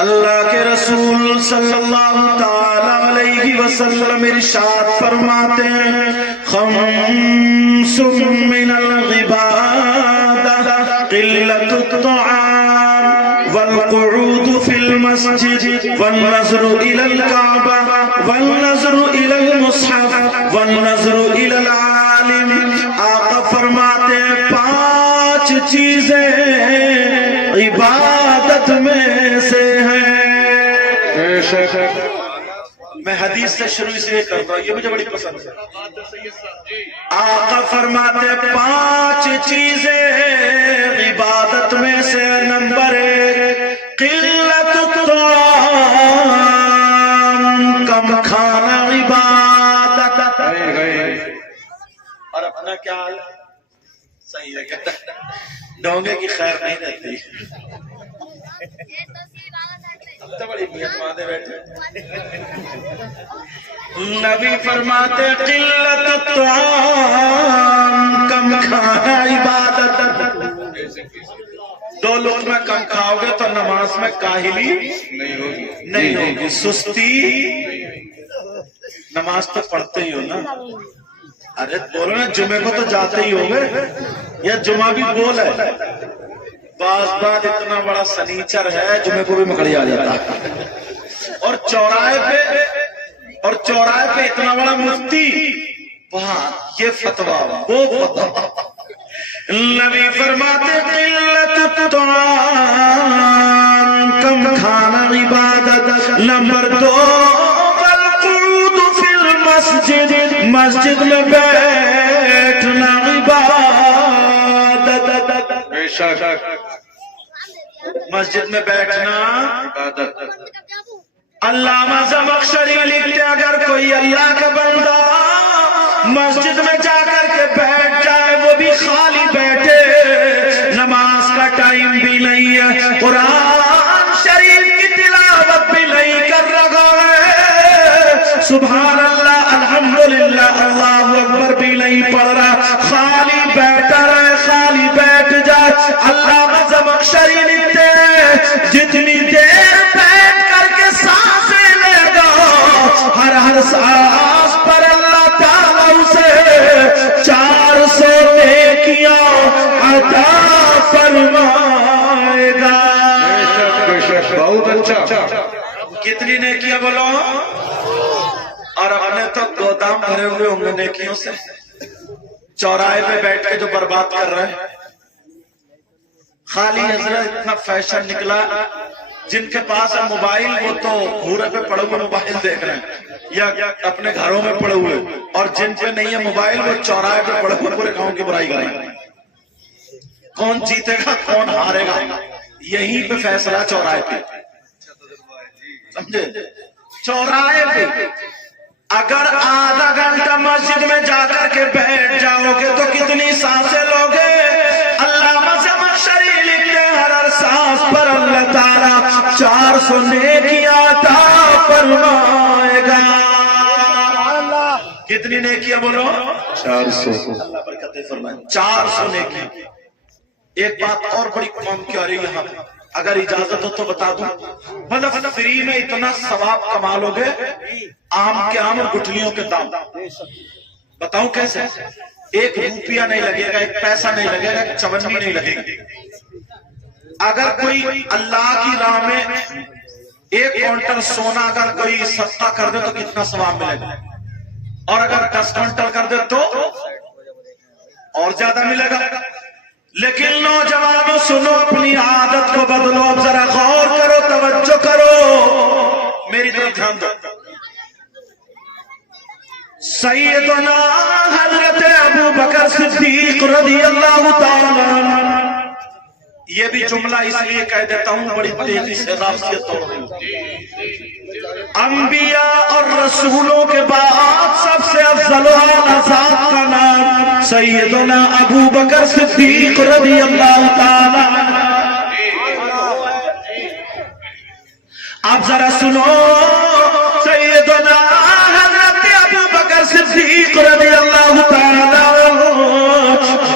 اللہ کے رسول صلی اللہ تعالی علیہ وسلم ارشاد فرماتے ہیں خمس من العبادہ قلت الطعام والقعود فی المسجد والنظر الى الكعبہ والنظر الى المصحف والنظر الى العالم. آقا فرماتے ہیں 5 چیزیں عبادت میں سے ہیں. میں حدیث سے شروع اس لیے کرتا ہوں، یہ مجھے بڑی پسند ہے. آقا فرماتے ہیں 5 چیزیں عبادت میں سے. نمبر 1 قلت الطعام، کم کھانا عبادت. اور اپنا کیا حال ہے؟ صحیح ہے کہتا ہے ڈونگے کی خیر نہیں رہتی. اب تو بڑی نیت ماندے بیٹھے. نبی فرماتے قلت الطعام، کم کھانا عبادت. 2 لقمہ کم کھاؤ گے تو نماز میں کاہلی نہیں ہوگی، سستی. نماز تو پڑھتے ہی ہو نا. ارے بولو نا، جمعے کو تو جاتے ہی ہوگے. یا جمعہ بھی بول ہے. بعض بات اتنا بڑا سنیچر ہے جمعے کو بھی مکڑی آ جاتا ہے. اور چوراہے پہ اتنا بڑا مفتی، وہاں یہ فتویٰ وہ فتویٰ. نبی فرماتے قلت الطعام، کم کھانا عبادت. نمبر 2 والقعود فی المسجد، مسجد میں بیٹھنا عبادت. مسجد میں بیٹھنا عبادت. علامہ زمخشری لکھتے اگر کوئی اللہ کا بندہ مسجد میں جا کر کے بیٹھ جائے، وہ بھی خالی بیٹھے، نماز کا ٹائم بھی نہیں ہے، قرآن شریف کی تلاوت بھی نہیں کر رہا ہے، سبحان اللہ الحمدللہ اللہ اکبر بھی نہیں پڑھ رہا، خالی بیٹھا رہے، خالی بیٹھ جائے. علامہ زمخشری لکھتے ہیں جتنی دیر بیٹھ کر کے سانسیں لے گا، ہر سانس پر اللہ تعالیٰ اسے 400 نیکیاں عطا فرمائے گا. بہت اچھا. کتنی نیکیاں بولو؟ اور اپنے تو گودام بھرے ہوئے ہوں گے نیکیوں سے. چوراہے پہ بیٹھ کے جو برباد کر رہے ہیں. خالی حضرت اتنا فیشن نکلا، جن کے پاس ہے موبائل وہ تو گھورے پہ پڑے ہوئے موبائل دیکھ رہے ہیں یا اپنے گھروں میں پڑے ہوئے، اور جن پہ نہیں ہے موبائل وہ چوراہے پہ پڑے ہوئے پورے گاؤں کی برائی کریں. کون جیتے گا کون ہارے گا، یہیں پہ فیصلہ چوراہے پہ. سمجھے؟ چوراہے پہ اگر آدھا گھنٹہ مسجد میں جا کر کے بیٹھ جاؤ گے تو کتنی سانسیں لوگے؟ علامہ زمخشری لکھتے ہیں ہر سانس پر اللہ تعالیٰ 400 نیکیاں عطا فرمائے گا. کتنی نیکیاں بولو؟ 400. اللہ برکتیں فرمائے. 400 نیکیاں. ایک بات اور بڑی قوم کی آ رہی ہے یہاں پہ، اگر اجازت ہو تو بتا دوں. مطلب فری میں اتنا ثواب کما لو گے، آم کے آم اور گٹھلیوں کے دام. بتاؤں کیسے؟ 1 روپیہ نہیں لگے گا، 1 پیسہ نہیں لگے گا، 1 چونی نہیں لگے گی. اگر کوئی اللہ کی راہ میں 1 کوئنٹل سونا اگر کوئی صدقہ کر دے تو کتنا ثواب ملے گا، اور اگر 10 کوئنٹل کر دے تو اور زیادہ ملے گا. لیکن نوجوانوں سنو، اپنی عادت کو بدلو. اب ذرا غور کرو، توجہ کرو، میری طرف دھیان دو. سیدنا حضرت ابو بکر صدیق رضی اللہ تعالیٰ عنہ، یہ بھی جملہ اس لیے کہہ دیتا ہوں بڑی تیزی سے رافضیت توڑ رہی ہوں. انبیاء اور رسولوں کے بعد سب سے افضل اعلیٰ ذات کا نام سیدنا ابو بکر صدیق رضی اللہ تعالیٰ عنہ. آپ ذرا سنو، سیدنا حضرت ابو بکر صدیق رضی اللہ تعالیٰ عنہ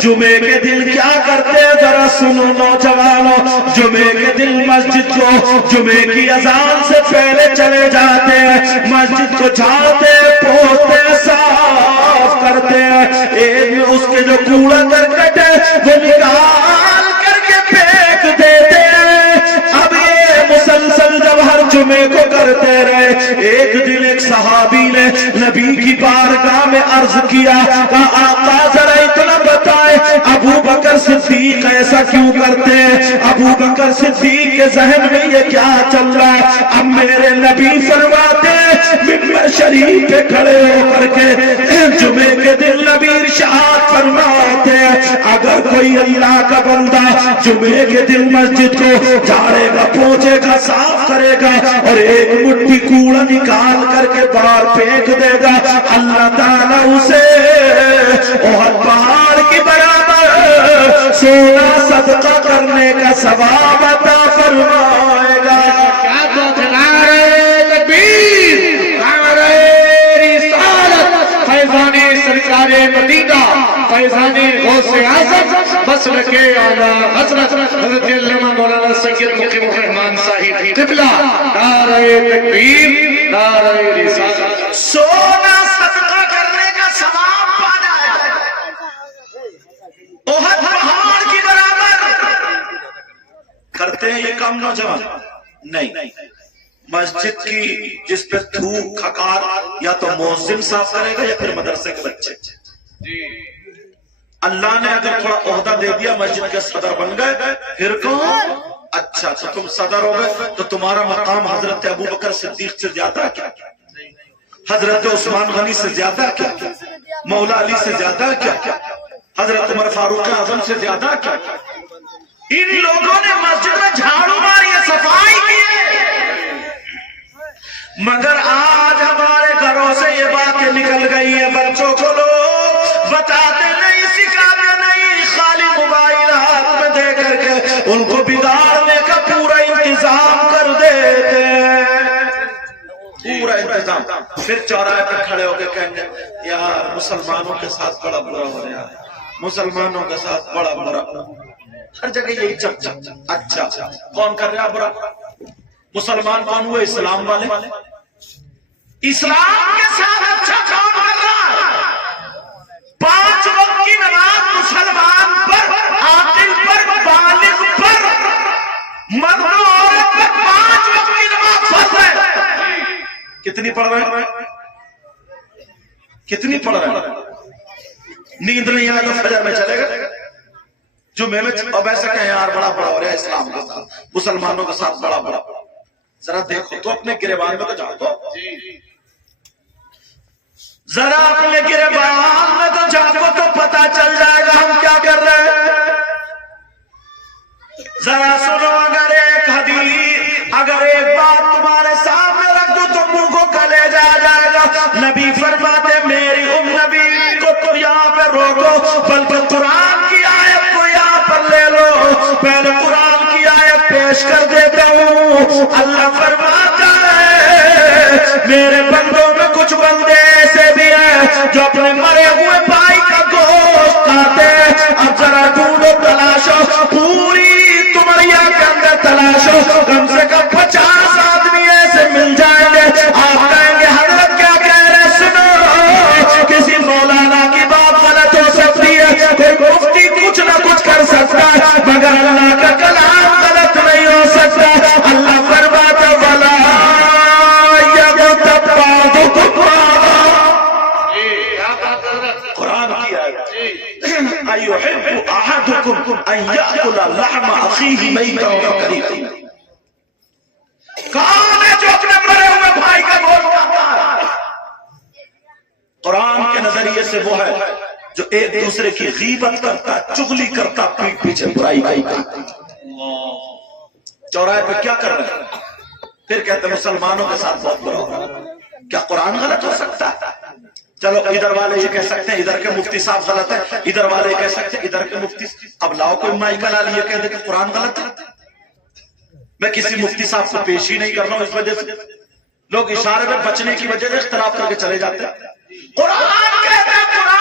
جمعے کے دن کیا کرتے ذرا سنو نوجوانوں. جمعے کے دن مسجد توجہ، جمعے کی اذان سے پہلے چلے جاتے ہیں، مسجد کو جھاڑتے پوچھتے صاف کرتے ہیں، ایک میں اس کے جو کوڑا کرکٹ ہے وہ نکال کر کے پھینک دیتے ہیں۔ اب یہ مسلسل جب ہر جمعے کو کرتے رہے، ایک دن ایک صحابی نے نبی کی بارگاہ میں عرض کیا، کہا آقا ذرا اتنا بتائے ابو بکر صدیق ایسا کیوں کرتے ہیں؟ ابو بکر صدیق کے ذہن میں یہ کیا چل رہا ہے؟ اب میرے نبی فرماتے ممبر شریف پہ کھڑے ہو کر کے جمعے کے دن نبی ارشاد فرماتے اگر کوئی اللہ کا بندہ جمعے کے دن مسجد کو جھاڑے گا، پوچھے گا، صاف کرے گا اور ایک مٹھی کوڑا نکال کر کے باہر پھینک دے گا، اللہ تعالیٰ اسے احد پہاڑ کی برابر سونا صدقہ کرنے کا ثواب عطا فرمائے گا۔ کیا بات ہے؟ نعرہ تکبیر، نعرہ رسالت، فیضان سرکار مدینہ، فیضان غوث اعظم، مسلک اعلیٰ حضرت حضرت علامہ مولانا سید مقیم الرحمان صاحب قبلہ، نعرہ تکبیر، نعرہ رسالت۔ سونا صدقہ کرنے کا ثواب پا جائے، احد پہاڑ کی برابر۔ کرتے ہیں یہ کام نوجوان؟ نہیں، مسجد کی جس پہ تھوک کھکار یا تو مؤذن صاف کرے گا یا پھر مدرسے کے بچے۔ اللہ نے اگر تھوڑا عہدہ دے دیا، مسجد کے صدر بن گئے، پھر کون؟ اچھا تو تم صدر ہو گئے تو تمہارا مقام حضرت ابو بکر صدیق سے زیادہ کیا؟ حضرت عثمان غنی سے زیادہ کیا؟ مولا علی سے زیادہ کیا؟ حضرت عمر فاروق اعظم سے زیادہ کیا؟ ان لوگوں نے مسجد میں جھاڑو ماری ہے، صفائی کی ہے، مگر آج ہمارے گھروں سے یہ باتیں نکل گئی ہیں، بچوں کو لوگ بتاتے نہیں، سکھاتے نہیں، خالی موبائل ہاتھ میں دے کر کے ان کو بگاڑنے کا پورا انتظام کر دیتے ہیں، پورا انتظام۔ پھر چوراہے پر کھڑے ہو کے کہیں گے یار مسلمانوں کے ساتھ بڑا برا ہو رہا ہے، مسلمانوں کے ساتھ بڑا برا، ہر جگہ یہی چرچا۔ اچھا کون کر رہا برا؟ مسلمان کون ہوئے؟ اسلام والے۔ اسلام کے ساتھ اچھا کام کر رہا ہے، 5 وقت کی نماز مسلمان پر، عاقل پر، بالغ پر، مرد و عورت پر 5 وقت کی نماز فرض ہے۔ کتنی پڑھ رہے ہیں؟ کتنی پڑھ رہے ہیں؟ نیند نہیں آئے تو فجر میں چلے گا، جمعے میں اب ایسا کہیں یار بڑا بڑا ہو رہا ہے اسلام کے ساتھ، مسلمانوں کے ساتھ بڑا بڑا۔ ذرا دیکھو تو اپنے گریبان میں تو جا دو، ذرا اپنے گریبان میں تو جاگو تو پتا چل جائے گا ہم کیا کر رہے ہیں۔ ذرا سنو، اگر ایک حدیث، اگر ایک بات تمہارے سامنے رکھ دو تو منہ کو کلیجہ آ جائے گا۔ نبی فرماتے میری نبی کو تو یہاں پہ روکو، بلکہ قرآن کی آیت کو یہاں پر لے لو۔ پہلے قرآن کی آیت پیش کر دیتا ہوں۔ اللہ فرماتا ہے میرے بندوں میں کچھ بندے ایسے بھی ہیں جو اپنے مرے ہوئے بھائی کا گوشت کھاتے ہیں۔ اب ذرا ڈھونڈو، تلاشو، پوری تمہیا کے اندر تلاشو، کم سے کم 50 آدمی ایسے مل جائیں گے۔ آپ کہیں گے حضرت کیا کہہ رہے؟ سنو، کسی مولانا کی بات غلط ہو سکتی ہے، کوئی مفتی کچھ نہ کچھ کر سکتا ہے، مگر اللہ کا کلام غلط نہیں ہو سکتا۔ اللہ فرماتا وَلَا يَغْتَبْ بَعْضُكُمْ بَعْضًا۔ قرآن کی آیت، أَيُحِبُّ أَحَدُكُمْ أَن يَأْكُلَ لَحْمَ أَخِيهِ مَيْتًا فَكَرِهتُمْ۔ کون ہے جو اپنے مرے ہوئے بھائی کا گوشت کھاتا ہے؟ قرآن کے نظریے سے وہ ہے جو ایک دوسرے کی غیبت کرتا، چغلی کرتا، پیٹ پیچھے برائی کرتا۔ چوراہے پہ کیا کر رہے ہیں؟ پھر کہتے ہیں مسلمانوں کے ساتھ بہت برا ہو رہا ہے۔ کیا قرآن غلط ہو سکتا ہے؟ چلو ادھر والے یہ کہہ سکتے ہیں ادھر کے مفتی صاحب غلط ہے، ادھر والے کہہ سکتے ہیں ادھر کے مفتی، اب لاؤ کوئی مائک لا لیے کہہ دے کہ قرآن غلط ہے۔ میں کسی مفتی صاحب کو پیش ہی نہیں کر رہا ہوں، اس وجہ سے لوگ اشارے میں بچنے کی وجہ سے اختلاف کر کے چلے جاتے ہیں۔ قرآن کہتا ہے، قرآن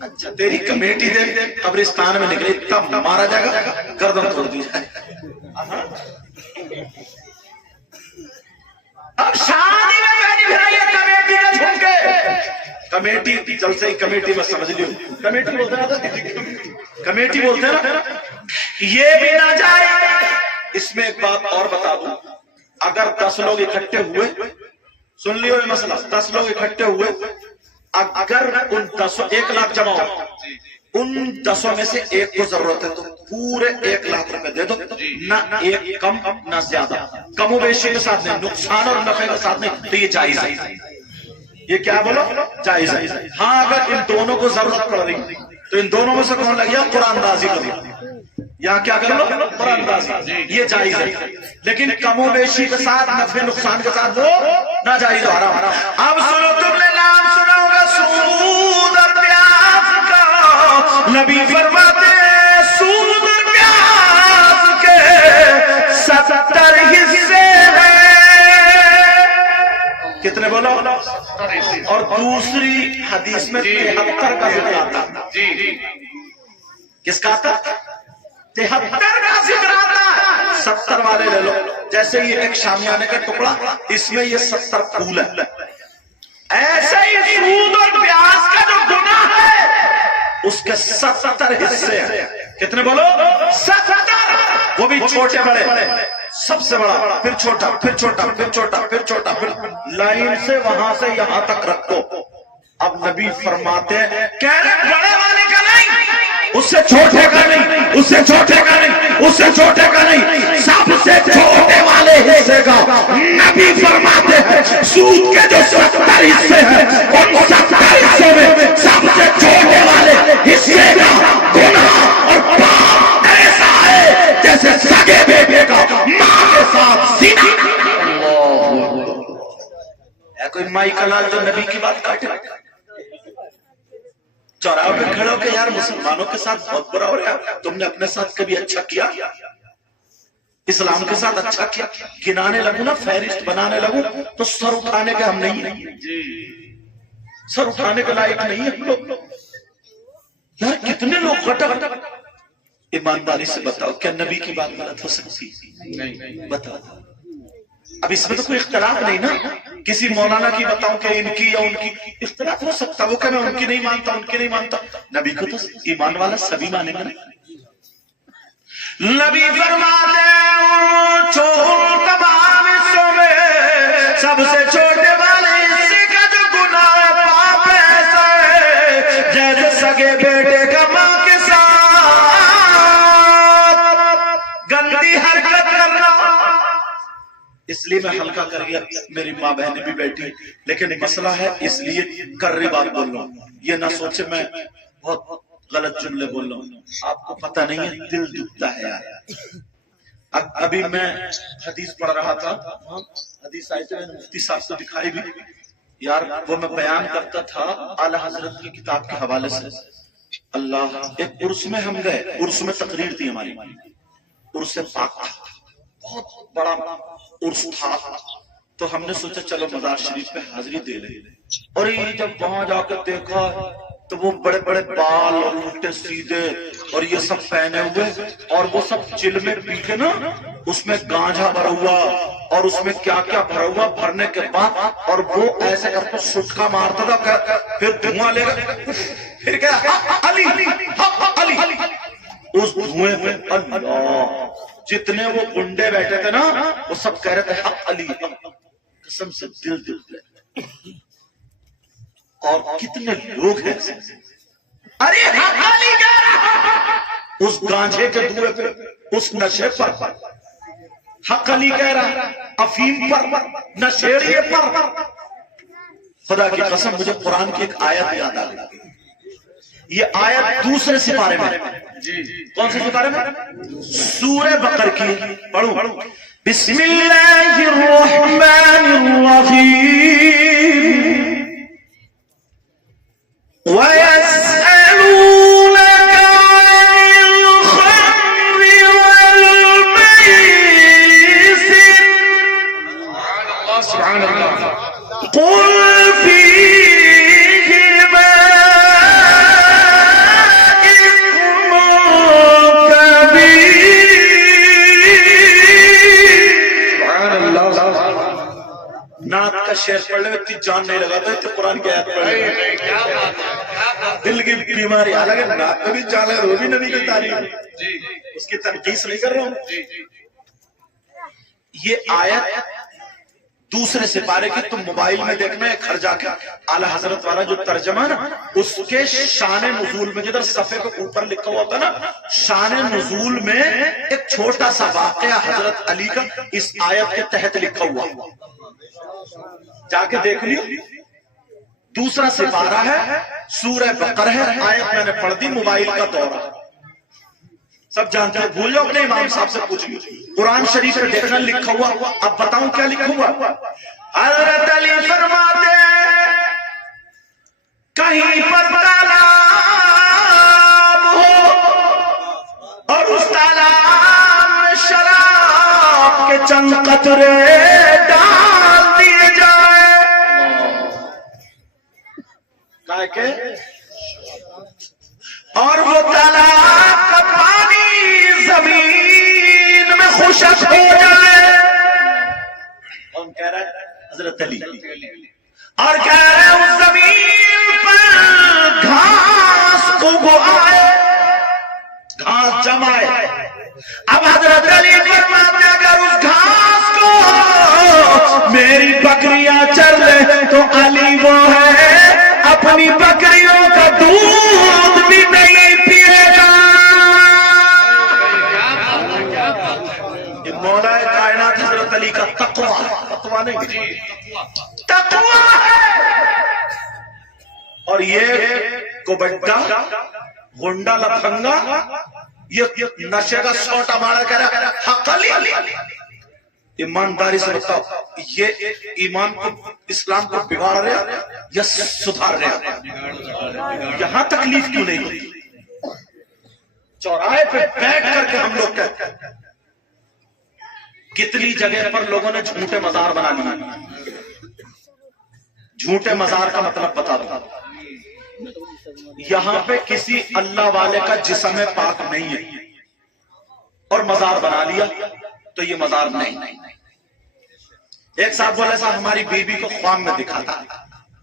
اچھا تیری کمیٹی دے قبرستان میں نکلے تب مارا جائے گا گردن توڑ دی جائے. اب شادی میں بہنی بھائی کمیٹی کا جھمکے کمیٹی جلسے ہی کمیٹی میں سمجھ لیو کمیٹی بولتے ہیں کمیٹی بولتے ہیں نا یہ بھی نہ جائے. اس میں ایک بات اور بتا دوں اگر 10 لوگ اکٹھے ہوئے سن لیو یہ مسئلہ 10 لوگ اکٹھے ہوئے اگر ان 10 1 لاکھ جمع ہو ان 10 میں سے ایک کو ضرورت ہے تو پورے 1 لاکھ روپے دے دو نہ ایک کم نہ زیادہ کم و بیشی کے ساتھ نہیں نقصان اور نفع کے ساتھ نہیں تو یہ جائز ہے. یہ کیا بولو جائز ہے. ہاں اگر ان دونوں کو ضرورت پڑ رہی تو ان دونوں میں سے کون لگیا قرآن اندازی کرو یا کیا کر لو قرآن اندازی یہ جائز ہے. لیکن کم و بیشی کے ساتھ نفع نقصان کے ساتھ وہ ناجائز ہو رہا. اب سنو تم نے نام سنا ہوگا سود اور پیاز کا نبی فرماتے ہیں سود اور پیاز کے 70 حصے ہیں. کتنے بولو اور دوسری حدیث میں 73 کا ذکر آتا کس کا آتا 73 کا ذکر آتا 70 والے لے لو جیسے یہ ایک شامیانے کا ٹکڑا اس میں یہ 70 پھول ہے. ایسے ہی سود اور پیاز کا جو گناہ ہے اس کے 70 حصے ہیں. کتنے بولو 70 وہ بھی چھوٹے بڑے سب سے بڑا پھر چھوٹا پھر چھوٹا پھر چھوٹا پھر چھوٹا پھر لائن سے وہاں سے یہاں تک رکھو. اب نبی فرماتے ہیں کہہ رہے بڑے والے کا نہیں اس سے چھوٹے کا نہیں اس سے چھوٹے کا نہیں اس سے چھوٹے کا نہیں سب سے چھوٹے والے حصے کا. نبی فرماتے ہیں سود کے جو 70 حصے ہیں ان 70 حصوں میں سب سے چھوٹے والے حصے کا گناہ اور پاپ ایسا ہے جیسے سگے بیٹے کا ماں کے ساتھ زنا. ہے کوئی مائی کلال جو نبی کی بات کاٹے چوراہوں پہ کھڑے ہو کہ یار مسلمانوں کے ساتھ بہت برا ہو رہا ہے تم نے اپنے ساتھ کبھی اچھا کیا اسلام کے ساتھ اچھا کیا گنانے لگوں نا فہرست بنانے لگوں تو سر اٹھانے کے ہم نہیں ہیں سر اٹھانے کے لائق نہیں ہیں ہم لوگ. یار کتنے لوگ غٹک ایمانداری سے بتاؤ کیا نبی کی بات غلط ہو سکتی بتاؤ. اب اس میں تو کوئی اختلاف نہیں نا کسی مولانا کی بتاؤں کہ ان کی یا ان کی اختلاف ہو سکتا وہ کہ میں ان کی نہیں مانتا ان کی نہیں مانتا. نبی کو تو ایمان والا سبھی مانے گا. نبی فرماتے ہیں تمام حصوں میں سب سے چھوٹے والے حصے کا جو گناہ پاپ ایسا ہے جیسے سگے بیٹے کا ماں کے ساتھ گندی حرکت کرنا. اس لیے میں ہلکا کر گیا میری ماں بہنیں بھی بیٹھی لیکن مسئلہ ہے اس لیے کر رہی بات بول رہا ہوں یہ نہ سوچے میں بہت غلط جملے بول رہا ہوں. آپ کو پتہ نہیں ہے دل دکھتا ہے یار. ابھی میں حدیث پڑھ رہا تھا حدیث آئی تھی میں نے مفتی صاحب کو دکھائی بھی یار وہ میں بیان کرتا تھا اعلی حضرت کی کتاب کے حوالے سے. اللہ ایک عرس میں ہم گئے عرس میں تقریر تھی ہماری عرس پاک تھا بہت بڑا عرس تھا تو ہم نے سوچا چلو مزار شریف پہ حاضری دے لیں. اور یہ جب وہاں جا کر دیکھا تو وہ بڑے بڑے بال اور الٹے سیدھے اور یہ سب پہنے ہوئے اور وہ سب چل میں پی کے نا اس میں گانجا بھرا ہوا اور اس میں کیا کیا بھرا ہوا بھرنے کے بعد اور وہ ایسے کر کے سٹکا مارتا تھا پھر دھواں لے گا پھر کیا علی علی اس دھوئیں پہ اللہ جتنے وہ گنڈے بیٹھے تھے نا وہ سب کہہ رہے تھے حق علی قسم سے دل گئے. اور کتنے لوگ ہیں ارے حق علی کہہ رہا اس گانجے کے دھوئیں پہ اس نشے پر حق علی کہہ رہا افیم پر نشیڑیے پر. خدا کی قسم مجھے قرآن کی ایک آیت یاد آ گئی. یہ آیت دوسرے سپارے میں کون سے سپارے میں سورہ بقر کی پڑھو بسم اللہ الرحمن الرحیم وَيَسْأَلُونَكَ عَنِ الْخَمْرِ وَالْمَيْسِرِ سبحان اللہ قُلْ فِيهِمَا کا شعر پڑھ لے اتنی جان نہیں لگا تو اتنی قرآن کی آیت پڑھ لے. کیا بات ہے. دل کی بیماری حالانکہ نات میں بھی جان لگا وہ بھی نبی کی تعریف اس کی تنقیص نہیں کر رہا ہوں. یہ آیت دوسرے سپارے کی تم موبائل میں دیکھنا ہے گھر جا کے اعلی حضرت والا جو ترجمہ نا اس کے شان نزول میں جدھر صفحے کے اوپر لکھا ہوا تھا نا شان نزول میں ایک چھوٹا سا واقعہ حضرت علی کا اس آیت کے تحت لکھا ہوا جا کے دیکھ لیو. دوسرا سپارہ ہے سورہ بقرہ ہے آیت میں نے پڑھ دی موبائل کا دورہ سب جانتے ہیں. بھول جاؤ اپنے امام صاحب سے پوچھ لو قرآن شریف میں دیکھنا لکھا ہوا. اب بتاؤں کیا لکھا ہوا. حضرت علی فرماتے کہیں پر تالاب ہو اور اس تالاب میں شراب کے چند قطرے ڈال دیے جائے کہا کہ اور وہ تالاب کا پانی زمین میں خشک ہو جائے. کون کہہ رہا ہے حضرت علی اور کہہ رہے ہیں اس زمین پر گھاس اگو آئے گھاس جمائے. اب حضرت علی فرماتے اگر اس گھاس کو میری بکریاں چر لے تو علی وہ ہے اپنی بکریوں کا دودھ بھی نہیں پیے گا. یہ مولا کائنات حضرت علی کا تقویٰ نہیں تقویٰ ہے. اور یہ کوبڈا گنڈا لفنگا یہ نشے کا سوٹا مارا کہہ رہا ہے حق علی. ایمانداری سے بتاؤ یہ ایمان کو اسلام کو بگاڑ رہے یا سدھار رہے. یہاں تکلیف کیوں نہیں ہوتی. چوراہے پہ بیٹھ کر کے ہم لوگ کہتے ہیں کتنی جگہ پر لوگوں نے جھوٹے مزار بنا لیے. جھوٹے مزار کا مطلب بتا دو. یہاں پہ کسی اللہ والے کا جسم پاک نہیں ہے اور مزار بنا لیا تو یہ مزار نہیں. ایک صاحب بولے صاحب ہماری بیوی کو خواب میں دکھا تھا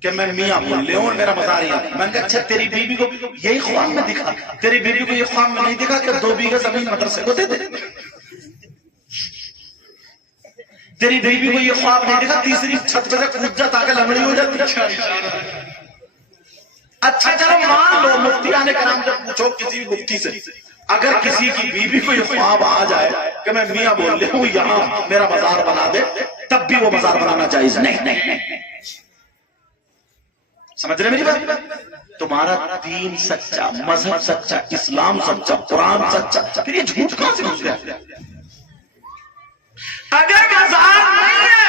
کہ میں میاں بول لے ہوں میرا مزار یہاں. میں نے کہا اچھا تیری بیوی کو یہی خواب میں دکھا. تیری بیوی کو یہ خواب میں نہیں دکھا کہ 2 بیگھے زمین مدرسے کو دے دے. تیری بیوی کو یہ خواب نہیں دکھا تیسری چھت پہ سے کود جا تاکہ لمڑی ہو جاتی. اچھا چلو مان لو مفتیان کرام جب پوچھو کسی بھی مفتی سے اگر کسی کی بیوی کو یہ خواب آ جائے کہ میں میاں بول لے ہوں یہاں میرا مزار بنا دے تب بھی وہ مزار بنانا جائز نہیں. سمجھ رہے میری بات. تمہارا دین سچا مذہب سچا اسلام سچا قرآن سچا پھر یہ جھوٹ کہاں سے گھس گیا. اگر مزار نہیں ہے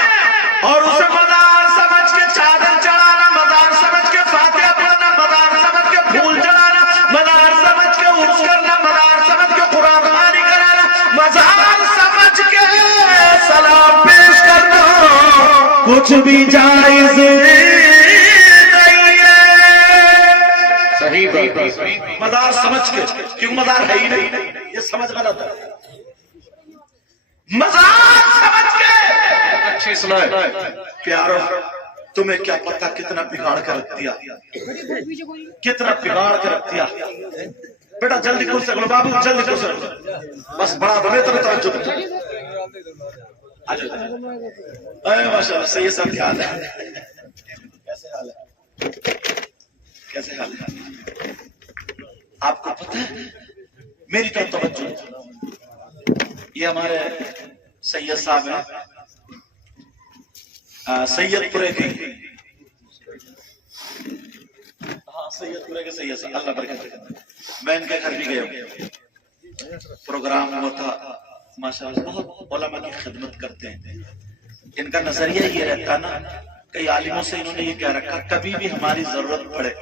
اور اسے مزار سمجھ کے چادر چڑھانا مزار سمجھ کے فاتحہ پڑھنا مزار سمجھ کے پھول چڑھانا مزار سمجھ کے عرس کرنا مزار سمجھ کے قرآن خوانی کرانا مزار سمجھ کے سلام پیش کرنا کچھ بھی جائز نہیں ہے. صحیح بات. مزار سمجھ کے کیوں مزار ہے ہی نہیں یہ سمجھ غلط ہے. مزار سمجھ کے اچھی سنائے پیارو تمہیں کیا پتا کتنا بگاڑ کر رکھ دیا کتنا بگاڑ کر رکھ دیا. بیٹا جلدی کرسی لو بابو جلدی کرسی لو بس بڑا بھلے تمہیں توجہ دو. اے ماشاءاللہ صحیح سب کیا حال ہے کیسے حال ہے کیسے حال ہے. آپ کو پتہ ہے میری طرف توجہ یہ ہمارے سید صاحب ہیں سید پورے کے سید پورے کے سید صاحب اللہ برکت. میں ان کے گھر بھی گیا ہوں پروگرام ہوا تھا ماشاءاللہ بہت علماء کی خدمت کرتے ہیں. ان کا نظریہ یہ رہتا نا کئی عالموں سے انہوں نے یہ کہہ رکھا کبھی بھی ہماری ضرورت پڑے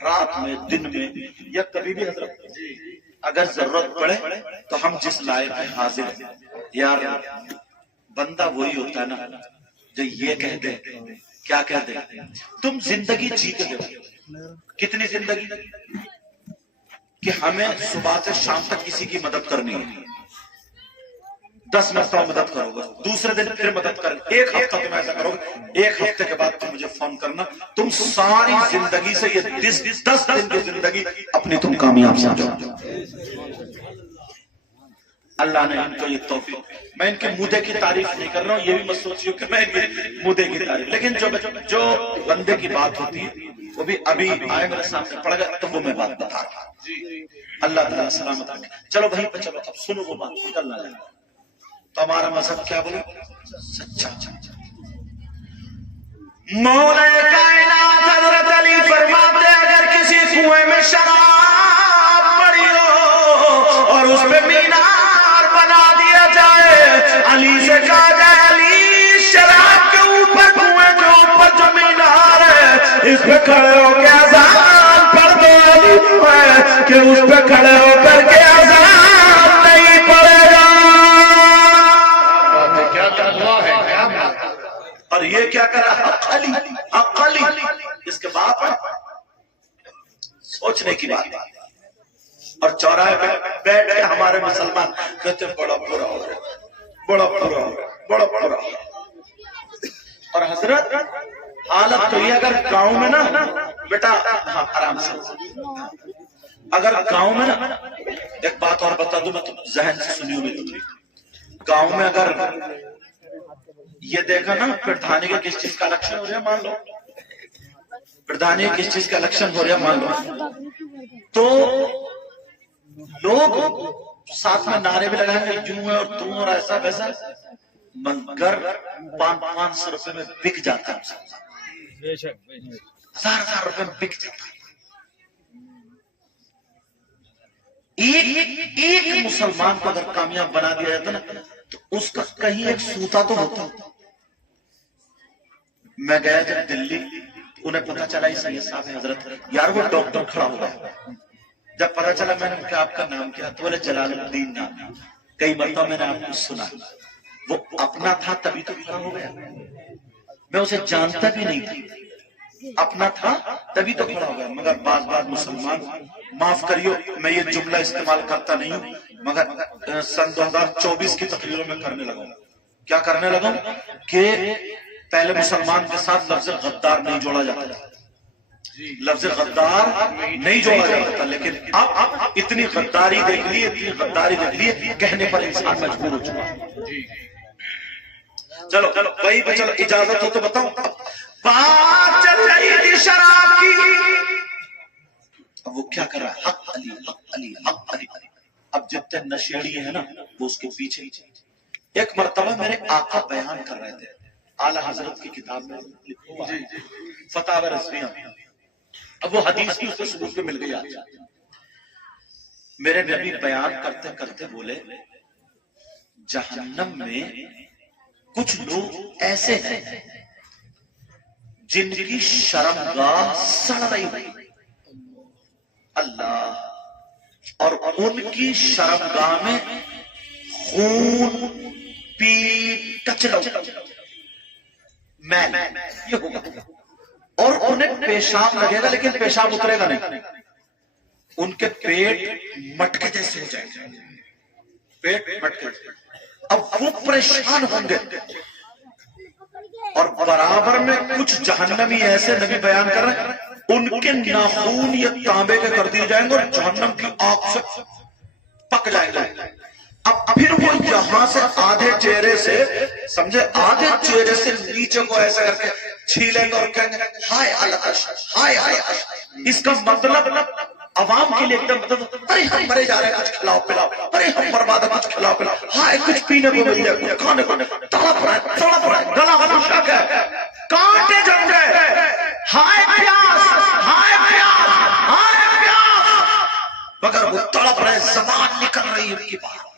رات میں دن میں یا کبھی بھی حضرت اگر ضرورت پڑے تو ہم جس لائق ہیں حاضر ہیں. یار بندہ وہی ہوتا ہے نا جو یہ کہہ دے کیا کہہ دے تم زندگی جی کے دو. کتنی زندگی کہ ہمیں صبح سے شام تک کسی کی مدد کرنی ہے. 10 مرتبہ مدد کرو گے، دوسرے دن پھر مدد کرو، ایک ہفتہ تم ایسا کرو گے، ایک ہفتے کے بعد تم مجھے فون کرنا، تم ساری زندگی سے یہ 10 دن کی زندگی اپنی تم کامیاب سمجھو۔ اللہ نے ان کو یہ توفیق، میں ان کے مودے کی تعریف نہیں کر رہا ہوں، یہ بھی مت سوچیو کہ میں ان کے مودے کی تعریف، لیکن جو بندے کی بات ہوتی ہے وہ بھی ابھی آئے میرے سامنے پڑ گیا تو وہ میں بات بتا رہا ہوں۔ اللہ تعالیٰ سلامت رکھے۔ چلو وہیں پہ چلو، اب سنو وہ بات، نکلنا جائے تو ہمارا مذہب کیا بولے؟ سچا۔ مولا کائنات حضرت علی فرماتے اگر کسی کنویں میں شراب پڑی ہو اور اس میں مینار بنا دیا جائے، علی سے کہا جائے علی شراب کے اوپر کنویں کے اوپر جو مینار ہے اس پہ کھڑے ہو کے اذان پڑھ دو، ہے کہ اس پہ کھڑے ہو کر کے اذان نہیں پڑے گا۔ اور یہ کیا کرا؟ حق علی اس کے باپ ہے، سوچنے کی بات ہے۔ اور چوراہے پہ بیٹھ کے ہمارے مسلمان کہتے بڑا برا ہو رہا، بڑا برا ہو رہا، بڑا برا ہو رہا۔ اور حضرت حالت تو یہ اگر گاؤں میں نا بیٹا، ہاں آرام سے، اگر گاؤں میں نا ایک بات اور بتا دوں، میں تو ذہن سے سنی ہوئی، گاؤں میں اگر یہ دیکھا نا پردھانی کے کس چیز کا الیکشن ہو رہا ہے، مان لو پردھانی کے کس چیز کا الیکشن ہو رہا ہے مان لو، تو لوگ ساتھ میں نعرے بھی لگائیں گے یوں ہے اور تم اور ایسا ویسا، مگر 500 روپے میں بک جاتا ہے، 1000 روپے میں بک جاتا ہے۔ ایک مسلمان کو اگر کامیاب بنا دیا جاتا نا تو اس کا کہیں ایک سوتا تو ہوتا۔ میں گیا جب دلی، انہیں پتا چلا اس لیے صاحب حضرت یار وہ ڈاکٹر کھڑا ہوا ہے، جب پتا چلا میں نے کہا آپ کا نام کیا؟ تو بولے جلال الدین نام۔ کئی مرتبہ میں نے آپ کو سنا، وہ اپنا تھا تبھی تو کھڑا ہو گیا، میں اسے جانتا بھی نہیں تھا، اپنا تھا تبھی تو کھڑا ہو گیا۔ مگر بعض مسلمان، معاف کریو میں یہ جملہ استعمال کرتا نہیں ہوں، مگر سن 2024 کی تقریروں میں کرنے لگا ہوں۔ کیا کرنے لگا ہوں کہ پہلے مسلمان کے ساتھ لفظ غدار نہیں جوڑا جاتا تھا، لفظ غدار نہیں جوڑا جاتا تھا، لیکن اب اتنی غداری دیکھ لی، اتنی غداری دیکھ لی، کہنے پر انسان مجبور ہو چکا ہے۔ چلو وہی پہ چلو، اجازت ہو تو بتاؤں، بات چل رہی تھی شراب کی، اب وہ کیا کر رہا ہے؟ حق علی حق علی حق علی۔ اب جتنے نشیڑی ہیں نا وہ اس کے پیچھے۔ ایک مرتبہ میرے آقا بیان کر رہے تھے، اعلیٰ حضرت کی کتاب میں فتاوی رضویہ، اب وہ حدیث بھی اس کے ثبوت پہ مل گئی آج۔ میرے نبی بیان کرتے کرتے بولے جہنم میں کچھ لوگ ایسے ہیں جن کی شرمگاہ سڑ رہی ہوئی، اللہ، اور ان کی شرمگاہ میں خون پیٹ کچرا میل یہ ہوگا، اور انہیں پیشاب لگے گا لیکن پیشاب اترے گا نہیں، ان کے پیٹ مٹکے جیسے ہو جائے گا، پیٹ مٹکے۔ اب وہ پریشان ہوں گے، اور برابر میں کچھ جہنمی ایسے نبی بیان کر رہے ہیں ان کے ناخون یہ تانبے کے کر دیے جائیں گے اور جہنم کی آگ سے پک جائیں گے۔ اب پھر وہ یہاں سے آدھے چہرے سے، سمجھے، آدھے چہرے سے نیچے کو ایسا کر کے چھیلیں گے اور کہیں گے ہائے العش ہائے العش۔ اس کا مطلب عوام کے لیے ایک دم ارے ہم مرے جا رہے ہیں، کچھ کھلاؤ پلاؤ، ارے ہم برباد ہیں، کچھ کھلاؤ پلاؤ، ہائے کچھ پینے کو مل جائے، کچھ کھانے کو، تڑپ رہا ہے، گلا خشک ہے، کانٹے جم گئے، ہائے پیاس ہائے پیاس ہائے پیاس، مگر وہ تڑپ رہے، زبان نکل رہی ہے ان کی بات۔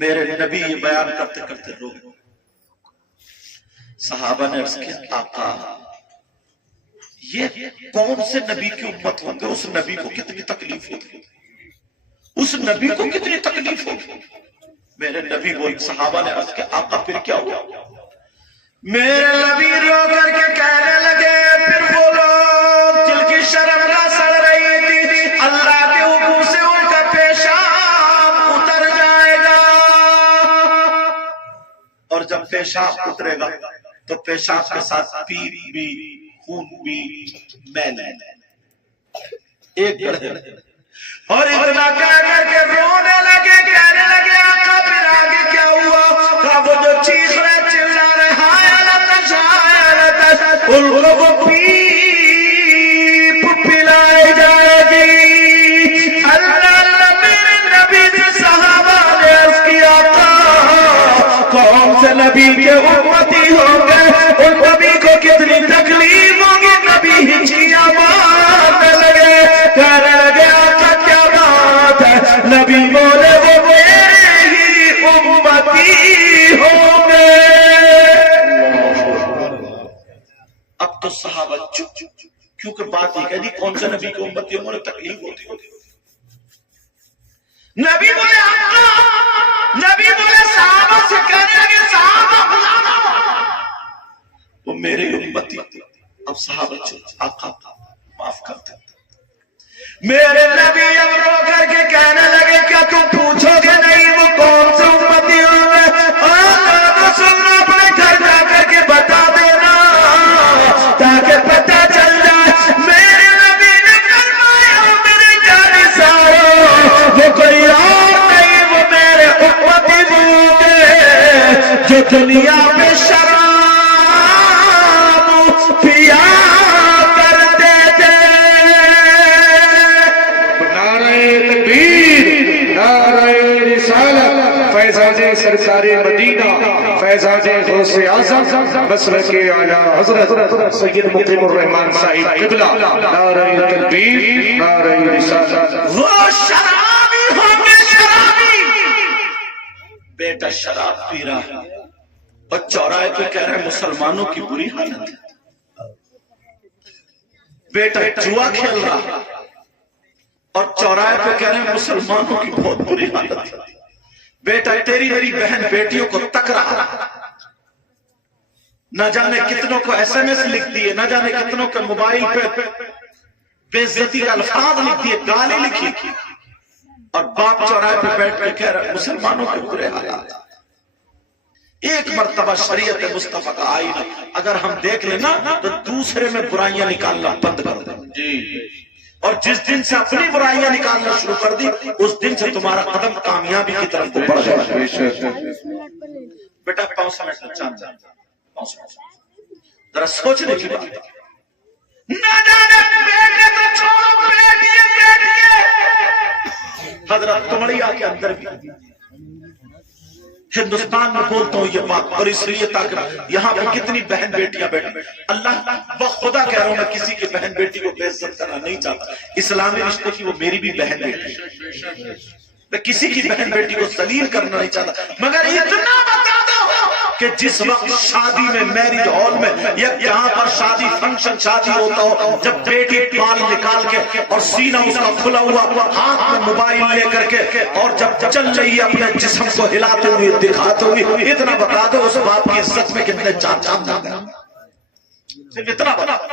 میرے نبی یہ بیان کرتے کرتے رو گئے۔ صحابہ نے عرض کیا آقا یہ کون سے نبی کی امت ہوں گے، اس نبی کو کتنی تکلیف ہوگی، اس نبی کو کتنی تکلیف ہوگی۔ میرے نبی وہ صحابہ نے عرض کیا آقا پھر کیا ہوا؟ میرے نبی رو کر کے کہنے لگے پھر وہ لوگ جن کی شرمگاہ سڑ رہی تھی، اللہ کے حکم سے ان کا پیشاب اتر جائے گا، پیشاب اترے گا تو پیشاب کے ساتھ پیپ بھی خون بھی میل ایک گڑھے اور اتنا کہہ کر کے رونے لگے کہنے لگے آقا پھر آگے کیا ہوا؟ کہا وہ جو چیخ رہے چلا رہے ہائے لتش ان کو وہ پیپ پلائی جائے گی۔ اللہ میرے نبی سے صحابہ نے عرض کیا آقا کون سے نبی کے امتی ہوں گے، ان نبی کو کتنی تکلیف ہوگی؟ نبی ہچکیاں مارنے لگے کہنے لگے آقا کیا بات ہے؟ نبی بولے وہ میرے ہی امتی ہوں گے۔ اب تو صحابہ چپ کیونکہ بات یہ کہہ دی کون سے نبی کو امتی ہوں گے، تکلیف ہوتی ہوگی۔ نبی بولے آقا، نبی بولے صحابہ سے کہنے لگے صحابہ بلانا وہ میرے امتی۔ اب صحابہ چپ، آقا معاف کرتے میرے نبی اب رو کر کے کہنے لگے کیا تم پوچھو گے نہیں وہ کون سے امتی ہوں گے؟ آقا تو سن اپنے گھر جا کر کے بتا دینا تاکہ پتہ چل جائے۔ میرے نبی نے فرمایا میرے جانے سارو وہ کوئی اور نہیں وہ میرے امتی ہوں گے جو دنیا میں شراب پیا کرتے تھے۔ فیضان سرکار مدینہ، فیضان غوث اعظم مسلک اعلیٰ حضرت سید مقیم الرحمان صاحب قبلہ، نعرہ تکبیر، نعرہ رسالت۔ وہ شرابی ہوں گے شرابی، بیٹا شراب پی رہا ہے اور چوراہے پہ کہہ رہے مسلمانوں کی بری حالت ہے، بیٹا جوا کھیل رہا ہے اور چوراہے پہ کہہ رہے مسلمانوں کی بہت بری حالت ہے، بیٹا تیری میری بہن بیٹیوں کو تک رہا، نہ جانے کتنوں کو ایس ایم ایس لکھ دیے، نہ جانے کتنوں کے موبائل پہ بے عزتی کا الفاظ لکھ دیے، گالی لکھی، اور باپ چوراہے پہ بیٹھ کے کہہ رہا مسلمانوں کے برے حالات۔ ایک مرتبہ شریعت مصطفیٰ کا آئینہ اگر ہم دیکھ لینا تو دوسرے میں برائیاں نکالنا بند کر دیں جی، اور جس دن سے اپنی برائیاں نکالنا شروع کر دی اس دن سے تمہارا قدم کامیابی کی طرف کو بڑھ جائے۔ بیٹا 5 منٹ چاند ذرا سوچنے کی بات ہے، نہ جانے بیٹے تو چھوڑو بیٹیے حضرت کمڑیا کے اندر بھی ہندوستان میں بولتا ہوں یہ بات، اور اس لیے تاکہ یہاں پہ کتنی بہن بیٹیاں بیٹھیں، اللہ بخدا کہہ رہا ہوں میں کسی کی بہن بیٹی کو بے عزت کرنا نہیں چاہتا، اسلامی رشتے کی وہ میری بھی بہن بیٹی ہے، میں کسی کی بہن بیٹی کو ذلیل کرنا نہیں چاہتا، مگر اتنا بتا دو کہ جس وقت شادی میں میرج ہال میں یا جہاں پر شادی فنکشن شادی ہوتا ہو، جب بیٹی بال نکال کے اور سینہ اس کا کھلا ہوا ہاتھ میں موبائل لے کر کے اور جب چل رہی ہے اپنے جسم کو ہلاتے ہوئے دکھاتے ہوئے، اتنا بتا دو اس باپ کی عزت میں کتنے چار چاند آ گئے، صرف اتنا بتا دو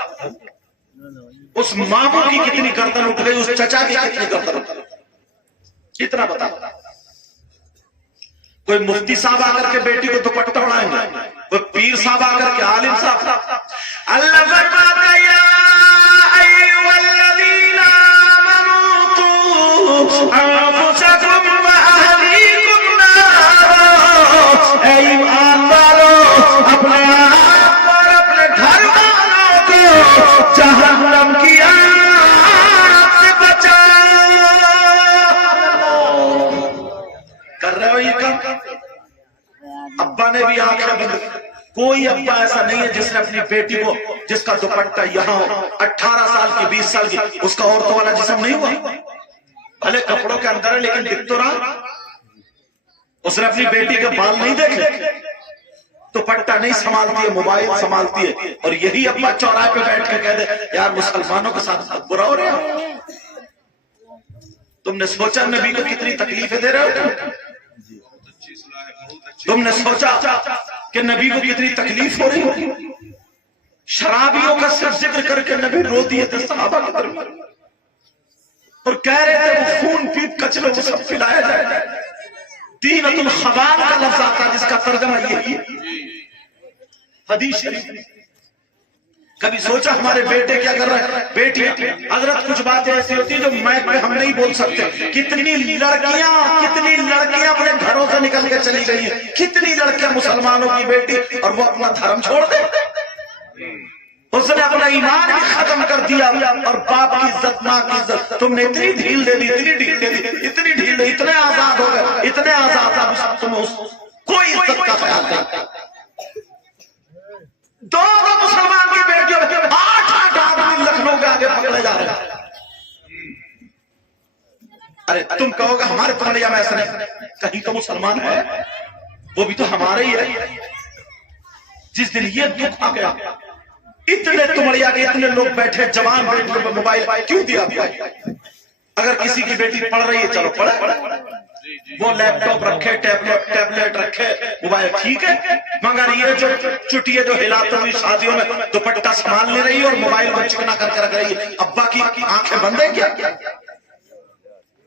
اس ماموں کی کتنی گردن اٹھ گئی، اس چچا کی کتنی گردن اٹھ گئی، اتنا بتا دو۔ کوئی مفتی صاحب آ کر کے بیٹی کو دوپٹہ اڑائیں گے، کوئی پیر صاحب آ کر کے عالم صاحب، اللہ فرماتا یا ایھا الذین آمنوا قوا انفسکم واہلیکم نارا، اے ایمان والو اپنے آپ اور اپنے گھر والوں کو جہنم کی آگ سے بچاؤ۔ کر رہے ہو یہ کام؟ ابا نے بھی آنکھیں بند، کوئی ابا ایسا نہیں ہے جس نے اپنی بیٹی کو جس کا دوپٹہ یہاں 18 سال کی 20 سال کی اس کا عورتوں والا جسم نہیں ہوا، بھلے کپڑوں کے اندر ہے لیکن دکھ تو رہا، اس نے اپنی بیٹی کے بال نہیں دیکھے، دوپٹہ نہیں سنبھالتی ہے، موبائل سنبھالتی ہے، اور یہی ابا چوراہے پہ بیٹھ کے کہہ دے یار مسلمانوں کے ساتھ برا ہو رہے ہو، تم نے سوچا نبی کو کتنی تکلیفیں دے رہے ہو، تم نے سوچا کہ نبی کو کتنی تکلیف ہو رہی ہوگی، شرابیوں کا صرف ذکر کر کے نبی رو دیے تھے صحابہ کے درمیان، اور کہہ رہے تھے وہ خون پیپ کچلے وہ سب پلایا جائے، دینۃ الخبال کا لفظ آتا ہے جس کا ترجمہ یہی ہے حدیث شریف۔ کبھی سوچا ہمارے بیٹے کیا کر رہے ہیں؟ بیٹیاں حضرت کچھ باتیں ایسی ہوتی ہیں جو میں ہم نہیں بول سکتے۔ کتنی لڑکیاں اپنے گھروں سے نکل کے چلی گئی ہیں، کتنی لڑکیاں مسلمانوں کی بیٹی اور وہ اپنا دھرم چھوڑ دے، اس نے اپنا ایمان بھی ختم کر دیا اور باپ کی عزت ماں کی عزت تم نے اتنی ڈھیل دے دی، اتنے آزاد ہو گئے، اتنے آزاد اب تم کوئی عزت کا خیال نہیں۔ دو مسلمان کی بیٹیوں میں 8 آدمی لکھنؤ کے آگے پکڑے جا رہے ہیں۔ ارے تم کہو گے ہمارے تمہارے میں ایسا نہیں، کہیں تو مسلمان ہے، وہ بھی تو ہمارے ہی ہے۔ جس دن یہ دکھ آ گیا، اتنے تمہارے آگے اتنے لوگ بیٹھے، جوان بیٹھے پر موبائل کیوں دیا؟ اگر کسی کی بیٹی پڑھ رہی ہے چلو پڑھے، وہ لیپ ٹاپ رکھے، ٹیبلٹ رکھے، موبائل ٹھیک ہے، مگر یہ جو چٹیے جو ہلاتے ہوئی شادیوں میں دوپٹہ سنبھال لے رہی ہے اور موبائل کو چکنا کر کے رکھ رہی ہے، ابا کی آنکھیں بند ہیں کیا؟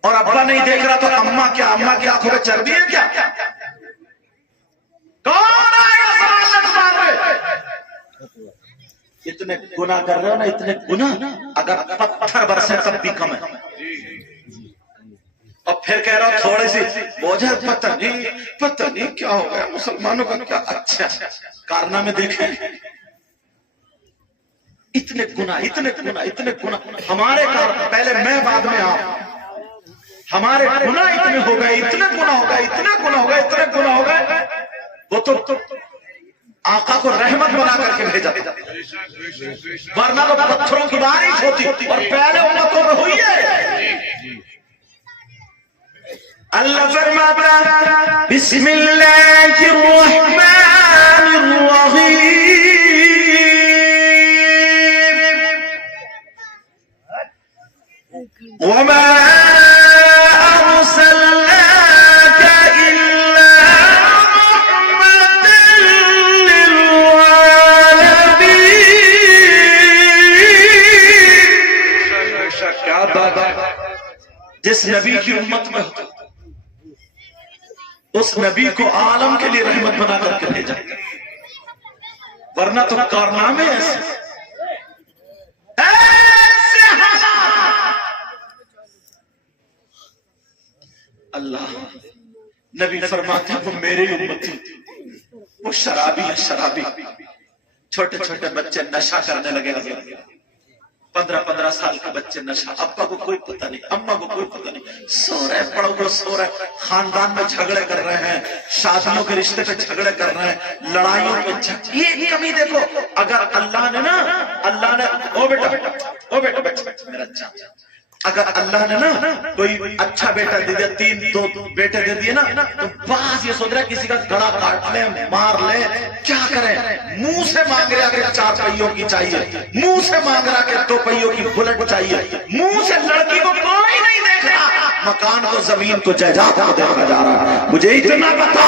اور ابا نہیں دیکھ رہا تو اماں کی آنکھوں میں چربی ہے کیا؟ کون آئے گا سوال لگتا ہے؟ اتنے گناہ کر رہے ہو نا، اتنے گناہ اگر پتھر برسے تب بھی کم ہے۔ اور پھر کہہ رہا ہوں تھوڑے سی بوجھ، پتہ نہیں کیا ہو گیا مسلمانوں کا، کیا اچھا کارنامے دیکھیں، اتنے گناہ ہمارے کار، پہلے میں بعد میں آپ، ہمارے گناہ اتنے ہو گئے، اتنے گناہ ہو گئے، وہ تو آقا کو رحمت بنا کر کے بھیجا، ورنہ تو پتھروں کی بارش ہوتی اور پہلے امتوں میں ہوئی ہے۔ اللہ فرماتا بسم اللہ الرحمن الرحیم وما ارسلناک الا رحمتا للعالمین۔ کیا بات ہے، جس نبی کی امت میں ہوتا اس نبی کو عالم کے لیے رحمت بنا کر کے بھیجا، ورنہ تو کارنامے ایسے اللہ نبی فرماتے ہیں وہ میرے امتی، وہ شرابی ہے، چھوٹے چھوٹے بچے نشہ کرنے لگے، 15 سال کے بچے نشہ، ابا کو کوئی پتہ نہیں، اماں کو کوئی پتہ نہیں، سو رہے پڑو کو سو رہے، خاندان میں جھگڑے کر رہے ہیں، شادیوں کے رشتے پہ جھگڑے کر رہے ہیں، لڑائیوں پہ جھگڑے۔ یہ کمی دیکھو، اگر اللہ نے او بیٹا میرا اچھا، اگر اللہ نے نا کوئی اچھا بیٹا دے دیا، 2 بیٹے دے دیے نا، تو بعض یہ سوچ رہا ہے کسی کا گلا کاٹ لیں، مار لیں، کیا کریں؟ منہ سے مانگ رہا کہ 4 پہیوں کی چاہیے، منہ سے مانگ رہا کہ 2 پہیوں کی بلٹ چاہیے، منہ سے لڑکی کو کوئی نہیں دیکھ رہا، مکان کو، زمین کو، جائیداد کو دیکھا جا رہا ہے۔ مجھے اتنا بتا،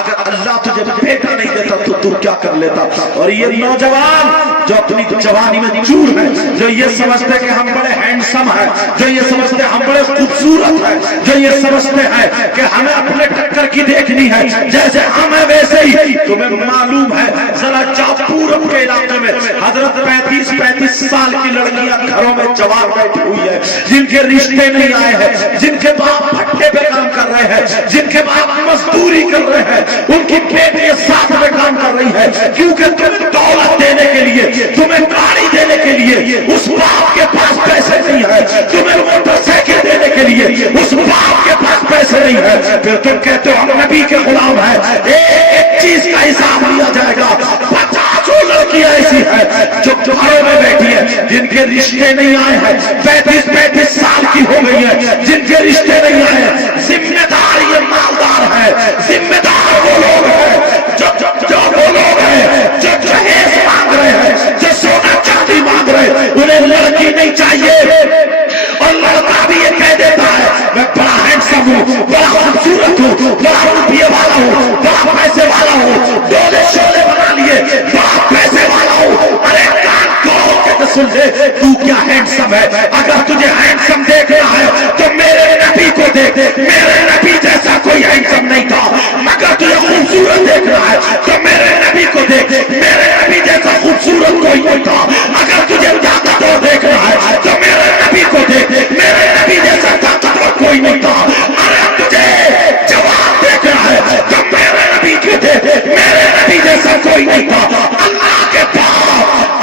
اگر اللہ تجھے بیٹا نہیں دیتا تو تو کیا کر لیتا؟ اور یہ نوجوان جو اپنی جوانی میں چور ہے، جو یہ سمجھتے کہ ہم بڑے ہینڈسم ہیں، جو یہ سمجھتے ہم بڑے خوبصورت ہیں، جو یہ سمجھتے ہیں کہ ہمیں اپنے ٹکر کی دیکھنی ہے، جیسے ہمیں ویسے ہی تمہیں معلوم ہے، ذرا جاؤ پورب کے علاقے میں حضرت 35 سال کی لڑکیاں گھروں میں جوان بیٹھی ہوئی ہے، جن کے رشتے نہیں آئے ہیں، جن کے باپ بھٹے پہ کام کر رہے ہیں، جن کے باپ مزدوری کر رہے ہیں، ان کی بیٹیاں ساتھ میں کام کر رہی ہے، کیونکہ تمہیں دولت دینے کے لیے، تمہیں گاڑی دینے کے لیے اس باپ کے پاس پیسے نہیں ہے، تمہیں موٹر سائیکل دینے کے لیے اس باپ کے پاس پیسے نہیں ہے، پھر تم کہتے ہو ہم نبی کے غلام ہیں۔ ایک چیز کا حساب لیا جائے گا، 50 لڑکیاں ایسی ہیں جو گھروں میں بیٹھی ہیں، جن کے رشتے نہیں آئے ہیں، 35 سال کی ہو گئی ہیں، جن کے رشتے نہیں آئے ہیں، ذمہ دار یہ مالدار ہے، ذمہ دار وہ لوگ ہیں جو وہ لوگ ہیں جو جہیز مانگ رہے ہیں، جو سونا چاندی مانگ رہے ہیں، انہیں لڑکی نہیں چاہیے، اور لڑکا بھی یہ کہہ دیتا ہے میں بڑا ہینڈسم ہوں، بڑا خوبصورت ہوں، بڑا روپیے والا ہوں، بڑا پیسے والا ہوں، ڈولے شولے بنا لیے، بڑا پیسے والا ہوں۔ ارے کان کھول کے تو سن لے، تو کیا ہینڈسم ہے؟ اگر تجھے ہینڈسم دیکھنا ہے تو میرے نبی کو دیکھ، میرے نبی جیسا کوئی ہینڈسم نہیں تھا، تو میرے نبی کو دیکھ، میرے نبی جیسا خوبصورت کوئی نہیں تھا۔ اگر تجھے طاقتور دیکھنا ہے تو میرے نبی کو دیکھ، میرے نبی جیسا طاقتور کوئی نہیں تھا۔ اگر تجھے جواب دیکھنا ہے تو میرے نبی کو دیکھ، میرے نبی جیسا کوئی نہیں تھا۔ اللہ کے پاس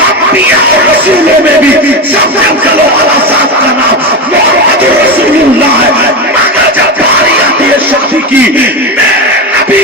انبیاء اور رسولوں میں بھی سب سے افضل والا ذات کا نام محمد رسول اللہ ہے۔ مگر جب باری آتی ہے شادی کی، میرے نبی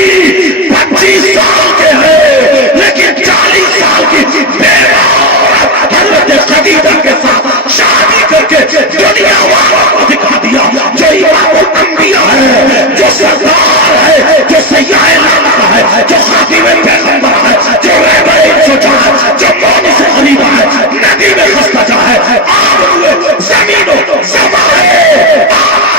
25 سال کے ہیں لیکن 40 سال کی بیوہ عورت حضرت خدیجہ کے ساتھ شادی کر کے دنیا والوں کو دکھا دیا جو امام الانبیاء ہے، جو سردار ہے، جو سیاح العالم ہے، جو خاتم پیغمبر ہے، جو رہبر شجاع ہے، جو مومن سے غریبہ ہے، ندی میں خستہ جا ہے، آب ہوئے زمین و زمان ہے۔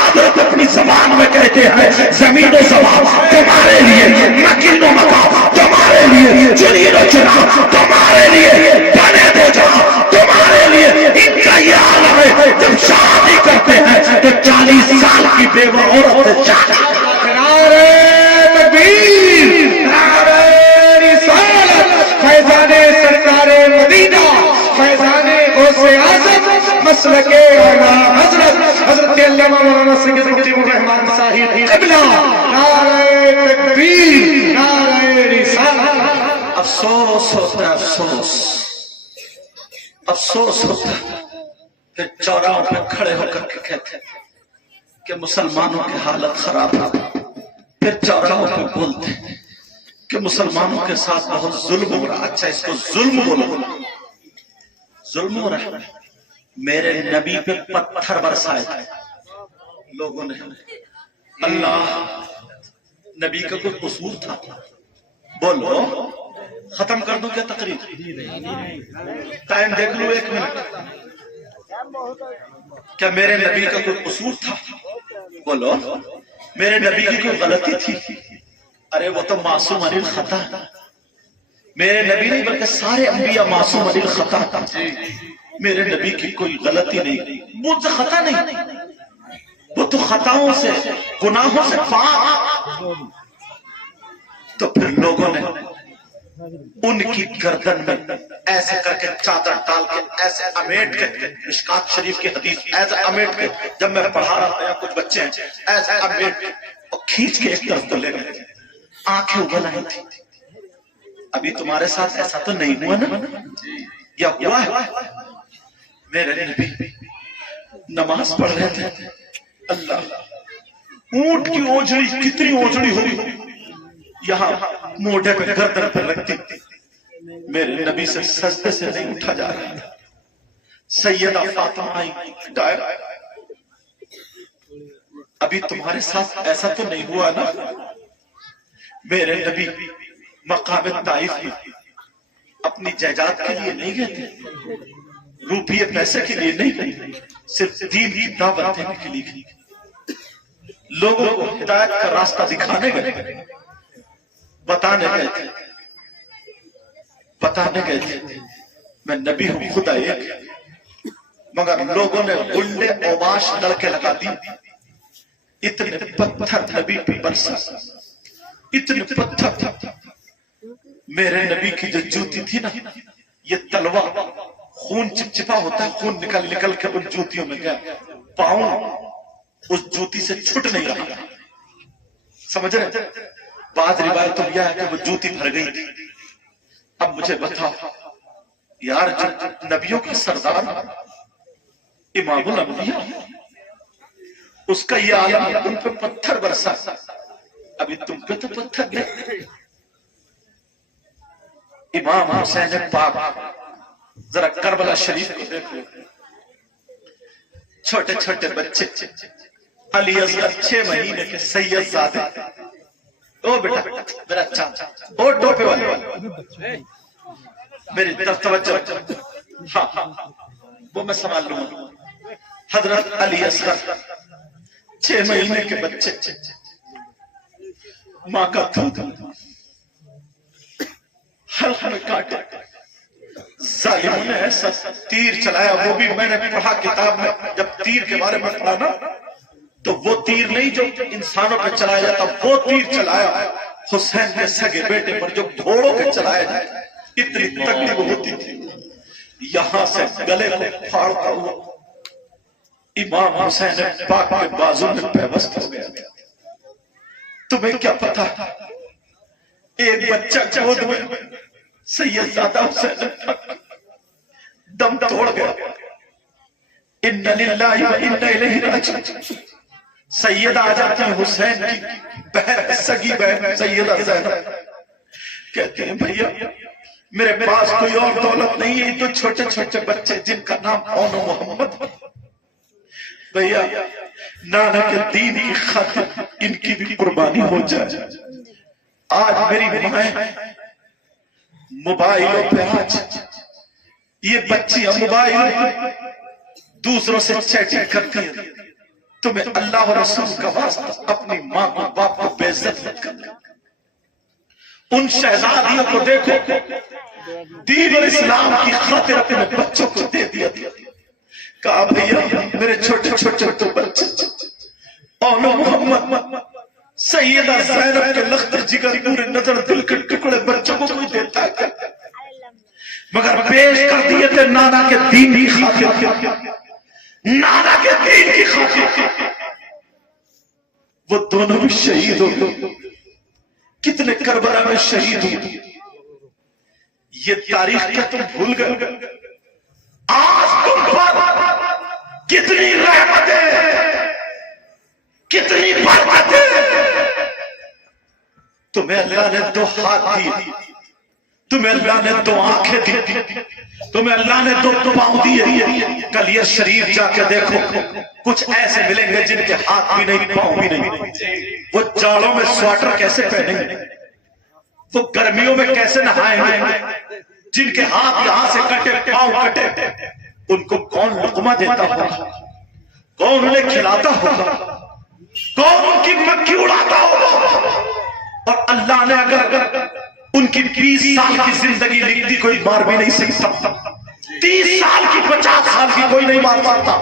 حضرت اپنی زبان میں کہتے ہیں زمین و زمان تمہارے لیے، مکین و مکان تمہارے لیے، جنین و چنا تمہارے لیے، بنے دو جہاں تمہارے لیے۔ ان کا یہ عالم ہے جب شادی کرتے ہیں تو 40 سال کی بیوہ عورت سے شادی کرتے ہیں۔ نعرہ تکبیر، نعرہ رسالت، فیضان سرکار مدینہ، فیضان غوث اعظم، مسلک اعلیٰ حضرت علامہ مولانا سید مفتی الرحمان صاحب قبلہ، نعرہ تکبیر، نعرہ رسالت۔ افسوس ہوتا ہے، افسوس ہوتا ہے۔ پھر چوراہوں پہ کھڑے ہو کر کے کہتے ہیں کہ مسلمانوں کی حالت خراب ہے، پھر چوراہوں پہ بولتے ہیں کہ مسلمانوں کے ساتھ بہت ظلم ہو رہا۔ اچھا اس کو ظلم بولو، ظلم ہو رہا ہے۔ میرے نبی پہ پتھر برسائے تھے لوگوں نے۔ اللہ نبی کا کوئی قصور تھا؟ بولو، ختم کر دوں کیا تقریر؟ ٹائم دیکھ لو 1 منٹ۔ کیا میرے نبی کا کوئی قصور تھا؟ بولو، میرے نبی کی کوئی غلطی تھی؟ ارے وہ تو معصوم عن الخطا، میرے نبی نہیں بلکہ سارے انبیاء معصوم عن الخطا۔ میرے نبی کی کوئی غلطی نہیں، وہ تو خطا نہیں، وہ تو خطاؤں سے، گناہوں سے پاک۔ تو پھر لوگوں نے ان کی گردن میں ایسے کر کے چادر ڈال کے ایسے امیٹ کے، مشکات شریف کی حدیث ایسے امیٹ کے، جب میں پڑھا رہا تھا یا کچھ بچے ہیں ایسے امیٹ کے اور کھینچ کے ایک طرف کو لے گئے، آنکھیں اگل آئی تھی۔ ابھی تمہارے ساتھ ایسا تو نہیں ہوا نا؟ یا ہوا ہے؟ میرے نبی نماز پڑھ رہے تھے، اللہ اونٹ کی اوجڑی کتنی اوجڑی ہوئی یہاں موڈے پہ گردن پہ لگتی، میرے نبی سے سجدے سے نہیں اٹھا جا رہا تھا۔ سیدہ فاطمہ آئی، ابھی تمہارے ساتھ ایسا تو نہیں ہوا نا؟ میرے نبی مقام طائف میں اپنی جائیداد کے لیے نہیں گئے تھے، روپیے پیسے کے لیے نہیں گئے، صرف دین کی دعوت دینے کے لیے گئے، لوگوں کو ہدایت کا راستہ دکھانے گئے، بتانے گئے تھے میں نبی ہوں، خدا ایک۔ مگر لوگوں نے گنڈے اوباش لڑکے لگا دی، اتنے پتھر نبی پہ برسا، اتنے پتھر۔ میرے نبی کی جو جوتی تھی نا، یہ تلوار خون چپچپا ہوتا ہے، خون نکل نکل کے ان جوتیوں میں گیا، پاؤں اس جوتی سے چھٹ نہیں رہا، سمجھ رہے؟ بعض روایتوں میں یہ ہے کہ وہ جوتی بھر گئی تھی۔ اب مجھے بتاؤ یار، جو نبیوں کے سردار امام الانبیاء اس کا یہ عالم، ان پہ پتھر برسا، ابھی تم پہ تو پتھر گئے۔ امام حسین پاک، ذرا کربلا شریف کو دیکھو، چھوٹے چھوٹے بچے، علی اصغر 6 مہینے کے سید زادے، او بیٹا میرا چاچا، او ٹوپے والے، میری طرف توجہ، ہاں وہ میں سنبھال لوں گا۔ حضرت علی اصغر 6 مہینے کے بچے، ماں کا دودھ حلق میں کاٹے، ظالموں نے ایسا تیر چلایا، وہ بھی میں نے پڑھا کتاب میں، جب تیر کے بارے میں پڑھا نا، تو وہ تیر نہیں جو انسانوں پہ چلایا جاتا، وہ تیر چلایا حسین کے سگے بیٹے پر جو گھوڑوں کے چلائے جائے اتنی تکلیف ہوتی تھی، یہاں سے گلے کو پھاڑتا ہوا امام حسین پاک کے بازو میں پیوست ہو گیا۔ تمہیں کیا پتا ایک بچہ گود میں سیدزادہ حسین دم توڑ گیا۔ ان للہ و انا الیہ راجعون۔ سیدہ آ جاتی ہے حسین کی بہن، سگی بہن سیدہ زینب، کہتے ہیں بھیا میرے پاس کوئی اور دولت نہیں ہے، تو چھوٹے چھوٹے بچے جن کا نام اون و محمد، بھیا نانا کے دین کی خاطر ان کی بھی قربانی ہو جائے۔ آج میری مائیں موبائلوں پہ آج یہ بچیاں موبائلوں پہ دوسروں سے چیٹنگ کرتی ہیں، تمہیں اللہ و رسول کا واسطہ اپنی ماں کو باپ کو بے عزت مت کرنا۔ ان شہزادیوں کو دیکھو دین اور اسلام کی خاطر اپنے بچوں کو دے دیا، کہا بھیا میرے چھوٹے چھوٹے تو بچے اون محمد سیدہ زینب کے لخت جگر پورے نظر دل کے ٹکڑے بچوں کو کوئی دیتا ہے کیا؟ مگر پیش کر دیے تھے نانا کے دین کی خاطر، نانا کے دین کی خاطر، وہ دونوں بھی شہید ہو گئے۔ کتنے کربلا میں شہید ہوئے، یہ تاریخ کیا تم بھول گئے؟ آج تم پر کتنی رحمتیں، کتنی برکتیں، تمہیں اللہ نے دو ہاتھ دی، تمہیں اللہ نے دو آنکھیں دی، تمہیں اللہ نے دو پاؤں دیے۔ کل یہ شریف جا کے دیکھو کچھ ایسے ملیں گے جن کے ہاتھ بھی نہیں پاؤں بھی نہیں، وہ جاڑوں میں سویٹر کیسے پہنیں گے، وہ گرمیوں میں کیسے نہائیں گے، جن کے ہاتھ یہاں سے کٹے پاؤں کٹے، ان کو کون لقمہ دیتا ہوگا، کون انہیں کھلاتا ہوگا، کون ان کی مکھی اڑاتا ہوگا؟ اور اللہ نے اگر ان کی 20 سال کی زندگی لکھ دی، کوئی مار بھی نہیں سکتا، 30 سال کی 50 سال کی کوئی نہیں مار پاتا،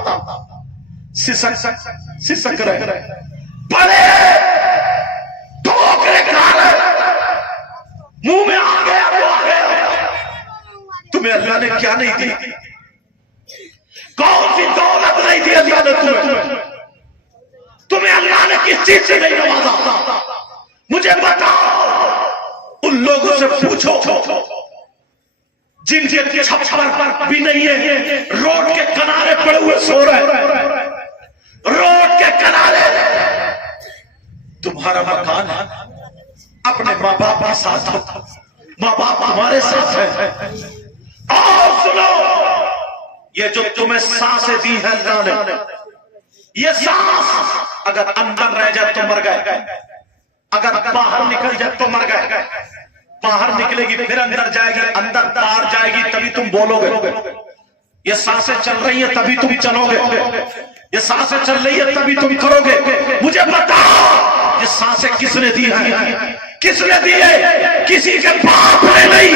سسک رہے بڑے ٹھوکرے کھا رہے، منہ میں آ گیا تو آ گیا۔ تمہیں اللہ نے کیا نہیں دی؟ کون سی دولت نہیں دی اللہ نے تمہیں اللہ نے کس چیز سے نہیں نوازا؟ مجھے بتاؤ، ان لوگوں سے پوچھو جن کے چھپر پر بھی نہیں ہے، روڈ کے کنارے پڑے ہوئے سو رہے، روڈ کے کنارے۔ تمہارا مکان ہے، اپنے ماں باپ کے ساتھ ہو، ماں باپ تمہارے ساتھ ہے۔ آؤ سنو، یہ جو تمہیں سانسیں دی ہے اللہ نے، یہ سانس اگر اندر رہ جائے تو مر گئے، اگر باہر نکل جائے تو مر گئے۔ باہر نکلے گی پھر اندر جائے گی، اندر باہر جائے گی تبھی تم بولو گے۔ یہ سانسیں چل رہی ہیں تبھی تم چلو گے، یہ سانسیں چل رہی ہیں تبھی تم کرو گے۔ مجھے بتاؤ یہ سانسیں کس نے دی ہیں؟ کس نے دی ہے؟ کسی کے باپ نے نہیں،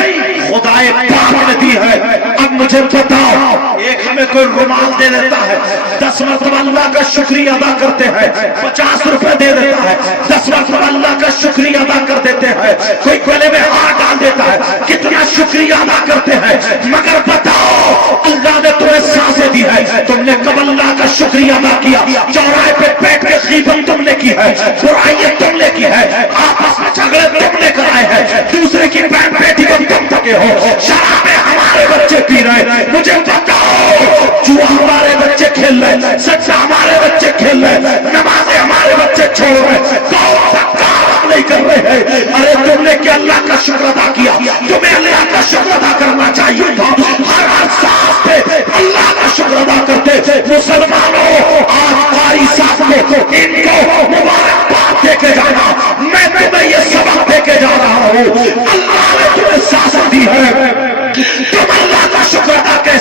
خدا پاک نے دی ہے۔ اب مجھے بتاؤ، ایک ہمیں کوئی رومال دے دیتا ہے، 10 مرتبہ اللہ کا شکریہ ادا کرتے ہیں، 50 روپے دے دیتا ہے، 10 مرتبہ اللہ کا شکریہ ادا کر دیتے ہیں۔ کوئی گلے میں ہار ڈال دیتا ہے، کتنا شکریہ ادا کرتے ہیں۔ مگر بتاؤ اللہ نے تمہیں سانسیں دی ہے، تم نے کب اللہ کا شکریہ ادا کیا؟ چوراہے پہ بیٹھ کے غیبت تم نے کی ہے، برائیاں تم نے کی ہے، آپس میں جھگڑے تم نے کرائے ہیں، دوسرے کی بہن بیٹی کو تم تھکے ہو، شرابیں ہمارے بچے پی رہے۔ مجھے بتاؤ، جوا ہمارے بچے کھیل رہے، سچا ہمارے بچے کھیل رہے، نمازیں ہمارے بچے چھوڑ رہے، کون سا کام نہیں کر رہے ہیں؟ ارے تم نے کیا اللہ کا شکر ادا کیا؟ تمہیں اللہ کا شکر ادا کرنا چاہیے تھا، ہر سانس پہ اللہ کا شکر ادا کرتے۔ مسلمانوں، آج قاری صاحب کو ان کو مبارکباد دے کے جانا، میں تمہیں یہ سبق دے کے جا رہا ہوں۔ اللہ نے تمہیں سانس دی ہے، تم اللہ کا شکر ادا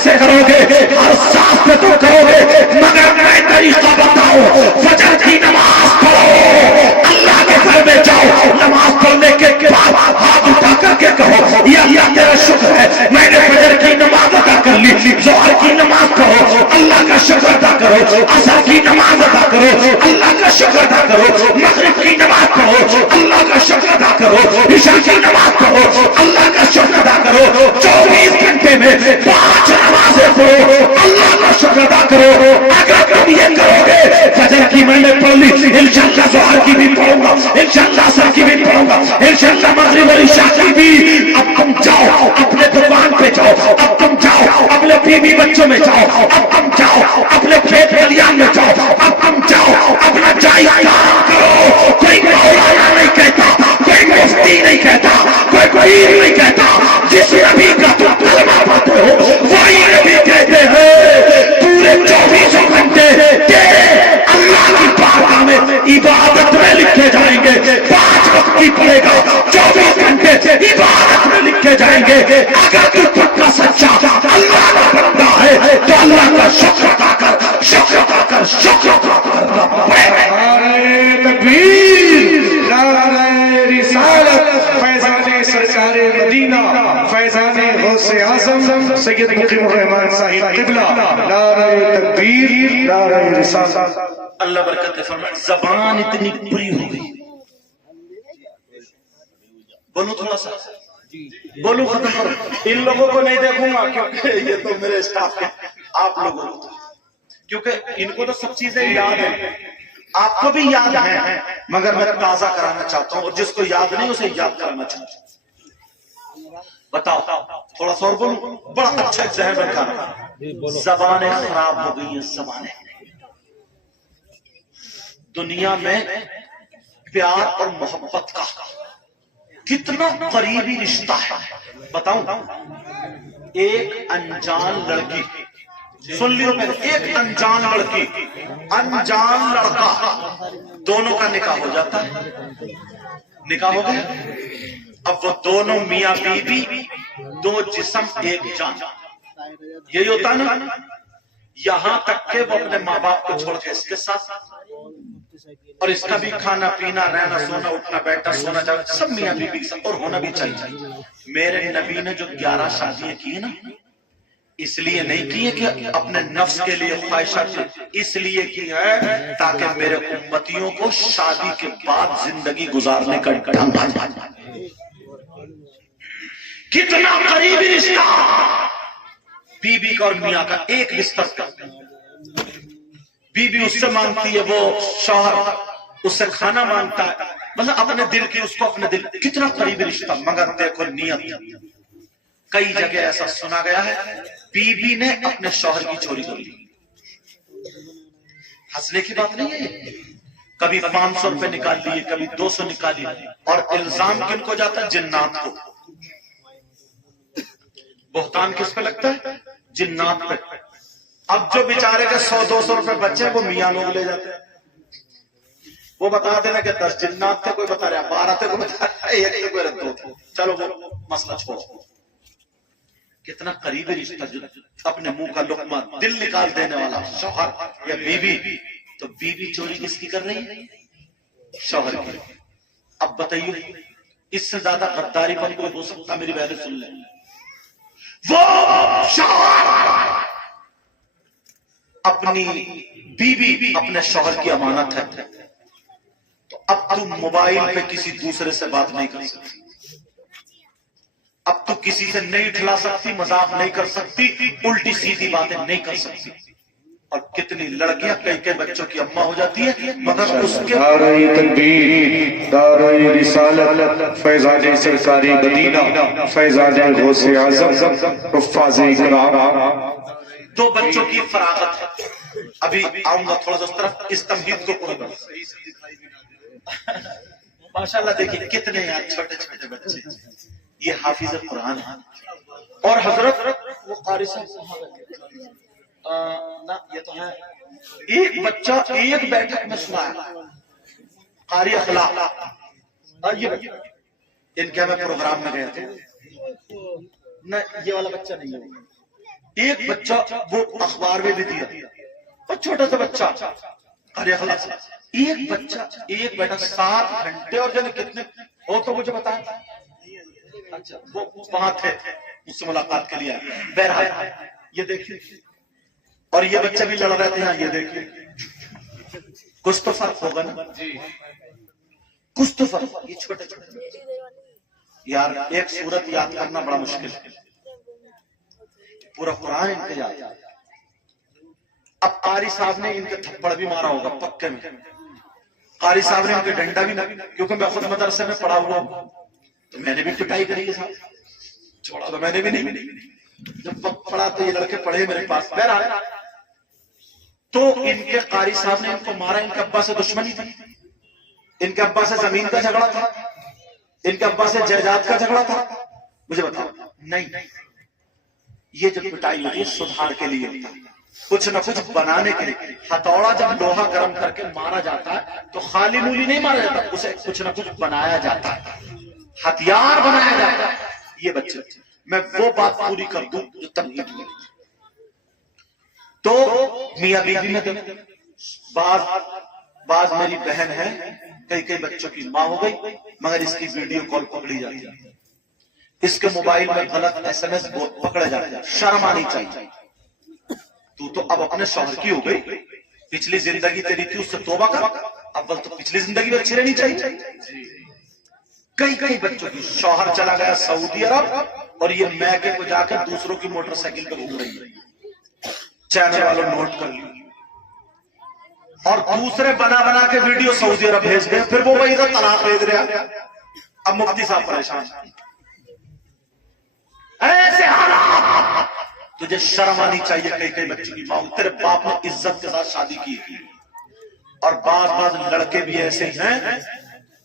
کرو, اللہ کا شکر ادا کرو. اگر تم یہ کرو گے, فجر کی میں نے پڑھ لی, انشاءاللہ ظہر کی بھی پڑھوں گا, انشاءاللہ عصر کی بھی پڑھوں گا, انشاءاللہ مغرب اور عشاء کی بھی. اب تم جاؤ اپنے دکان پہ جاؤ, اب تم جاؤ اپنے بیوی بچوں میں جاؤ, اب تم جاؤ اپنے کھیت کھلیان میں جاؤ, اب تم جاؤ اپنا جائز کام کرو. کوئی مولانا نہیں کہتا, کوئی مفتی نہیں کہتا, کوئی پیر نہیں کہتا. جس نبی کا تم کلمہ پڑھتے ہو وہی نبی کہتے ہیں پورے 24 گھنٹے تیرے اللہ کی بارگاہ میں عبادت میں لکھے جائیں گے. 5 وقت کی پڑھے گا, 24 گھنٹے عبادت میں لکھے جائیں گے. اگر تو پکا سچا اللہ کا بندہ ہے تو اللہ کا شکر ادا کر, شکر ادا کر, شکر ادا کر. نعرہ تکبیر, نعرہ رسالت, فیضان سرکار مدینہ, فیضان غوث اعظم سید مقیم الرحمان صاحب قبلہ. نعرہ تکبیر, نعرہ رسالت. اللہ برکت فرمائے. زبان اتنی بری ہو گئی, بولو تھوڑا سا, بولو ختم کرو. ان لوگوں کو نہیں دیکھوں گا کیونکہ یہ تو میرے اسٹاف کے, آپ لوگوں کو, کیونکہ ان کو تو سب چیزیں یاد ہیں, آپ کو بھی یاد ہے, مگر میں تازہ کرانا چاہتا ہوں, اور جس کو یاد نہیں اسے یاد کرانا چاہتا ہوں. بتاؤ تھوڑا سا اور بولو, بڑا اچھا ذہن بنانا. زبانیں خراب ہو گئی ہیں, زبانیں. دنیا میں پیار اور محبت کا کتنا قریبی رشتہ ہے بتاؤں. ایک انجان لڑکی, سن لیو میں, ایک انجان لڑکی, انجان لڑکا, دونوں کا نکاح ہو جاتا ہے. نکاح ہو گیا, اب وہ دونوں میاں بیوی, دو جسم ایک جان, یہی ہوتا ہے نا. یہاں تک کہ وہ اپنے ماں باپ کو چھوڑ کے اس کے ساتھ, اور اس کا بھی کھانا پینا, رہنا سونا, اٹھنا بیٹھنا, سونا جانا, سب میاں بیوی کے ساتھ, اور ہونا بھی چاہیے. میرے نبی نے جو 11 شادیاں کی نا, اس لیے نہیں کی ہے کہ اپنے نفس کے لیے خواہشات, اس لیے کی ہے تاکہ میرے امتیوں کو شادی کے بعد زندگی گزارنے کا ڈھنگ آ جائے. کتنا قریبی رشتہ بی بی کا اور میاں کا, ایک بستر کا. بی بی اس سے مانگتی ہے, وہ شوہر اس سے کھانا مانگتا ہے, مطلب اپنے دل کی, اس کو اپنے دل. کتنا قریبی رشتہ. مگر دیکھو نیت, کئی جگہ ایسا سنا گیا ہے بی بی نے اپنے شوہر کی چوری کر لی. ہنسنے کی بات نہیں ہے, کبھی 500 روپے نکال لیے, کبھی 200 نکال لیے, اور الزام کن کو جاتا ہے؟ جنات کو. بہتان کس پہ لگتا ہے؟ جنات پہ. اب جو بیچارے کے 100-200 روپے بچے وہ میاں لوگ لے جاتے ہیں, وہ بتا دینا کہ 10 جنات تھے, کوئی بتا رہا 12 تھے, کوئی بتا رہا 1 تھے, کوئی 2 تھے. چلو وہ مسئلہ چھوڑو. کتنا قریبی رشتہ, جو اپنے منہ کا لقمہ دل نکال دینے والا شوہر یا بیوی. تو بیوی چوری کس کی کر رہی ہے؟ شوہر کی. اب بتائیے اس سے زیادہ غداری پر کوئی ہو سکتا؟ میری بہنیں سن لیں, وہ شوہر اپنی بیوی اپنے شوہر کی امانت ہے, تو اب تم موبائل پہ کسی دوسرے سے بات نہیں کر سکتی, اب تو کسی سے نہیں اٹھلا سکتی, مذاق نہیں کر سکتی, الٹی سیدھی باتیں نہیں کر سکتی. اور کتنی لڑکیاں کئی کئی بچوں کی اماں ہو جاتی ہے, مگر اس کے نعرہ تکبیر, نعرہ رسالت, فیضان سرکاری مدینہ, فیضان غوث اعظم, حفاظ کرام. 2 بچوں کی فراغت ہے. ابھی آؤں گا تھوڑا سا اس طرف, اس تمہید کو پڑھوں گا. ماشاءاللہ دیکھیں کتنے یار چھوٹے چھوٹے بچے, یہ حافظ قرآن ہے. اور حضرت وہ قاری صاحب نہ, یہ تو ہے ایک بچہ ایک بیٹھک میں سنا ہے, قاری اخلاق. ان کے ہمیں پروگرام میں گئے تھے, نہ یہ والا بچہ نہیں ہے, ایک بچہ وہ اخبار میں بھی دیا, اور چھوٹا سا بچہ قاری اخلاق سے, ایک بچہ ایک بیٹھا 7 گھنٹے, اور جانے کتنے ہو تو مجھے بتایا. اچھا وہ وہاں تھے, اس سے ملاقات کے لیے. بہرحال یہ دیکھیے, اور یہ بچہ بھی لڑ رہے تھے. ہاں یہ دیکھیے, کچھ تو فرق ہوگا نا, کچھ تو فرق. یہ چھوٹے چھوٹے یار, ایک صورت یاد کرنا بڑا مشکل ہے. پورا قرآن ان کے یاد ہے. اب قاری صاحب نے ان کے تھپڑ بھی مارا ہوگا پکے میں, قاری صاحب نے ان کے ڈنڈا بھی, کیونکہ میں خود مدرسے میں پڑھا ہوا ہوں تو میں نے بھی پٹائی کری ہے صاحب, چھوڑا تو میں نے بھی نہیں, جب وقت پڑھا تو یہ لڑکے پڑھے میرے پاس. بہرحال تو ان کے قاری صاحب نے ان کو مارا, ان کے ابا سے دشمنی تھی, ان کے ابا سے زمین کا جھگڑا تھا, ان کے ابا سے جائیداد کا جھگڑا تھا. مجھے بتاؤ, نہیں, یہ جو پٹائی ہوتی ہے سدھار کے لیے, کچھ نہ کچھ بنانے کے لیے. ہتھوڑا جب لوہا گرم کر کے مارا جاتا ہے تو خالی مولی نہیں مارا جاتا, اسے کچھ نہ کچھ بنایا جاتا ہے, ہتھیار بنایا جاتا ہے. یہ بچے, میں وہ بات پوری کر دوں جو تنقید ہوئی. تو میاں بیوی میں بعض میری بہن ہے, کئی بچوں کی ماں ہو گئی, مگر اس کی ویڈیو کال پکڑی جاتی ہے, اس کے موبائل میں غلط SMS پکڑے جاتے ہیں. شرم آنی چاہیے. تو اب اپنے شوہر کی ہو گئی, پچھلی زندگی تیری تھی اس سے توبہ کر. اول تو پچھلی زندگی میں اچھی رہنی چاہیے. کئی بچوں کی شوہر چلا گیا سعودی عرب اور یہ میکے کو جا کر دوسروں کی موٹر سائیکل پہ گھوم رہی ہے. چینل والوں نوٹ کر لی, اور دوسرے بنا کے ویڈیو سعودی عرب بھیج گئے, پھر وہ وہی ادھر طلاق بھیج رہا. اب مفتی صاحب پریشان. ایسے حالات, تجھے شرم آنی چاہیے. کئی بچوں کی ماں, تیرے باپ نے عزت کے ساتھ شادی کی, اور بعض لڑکے بھی ایسے ہیں,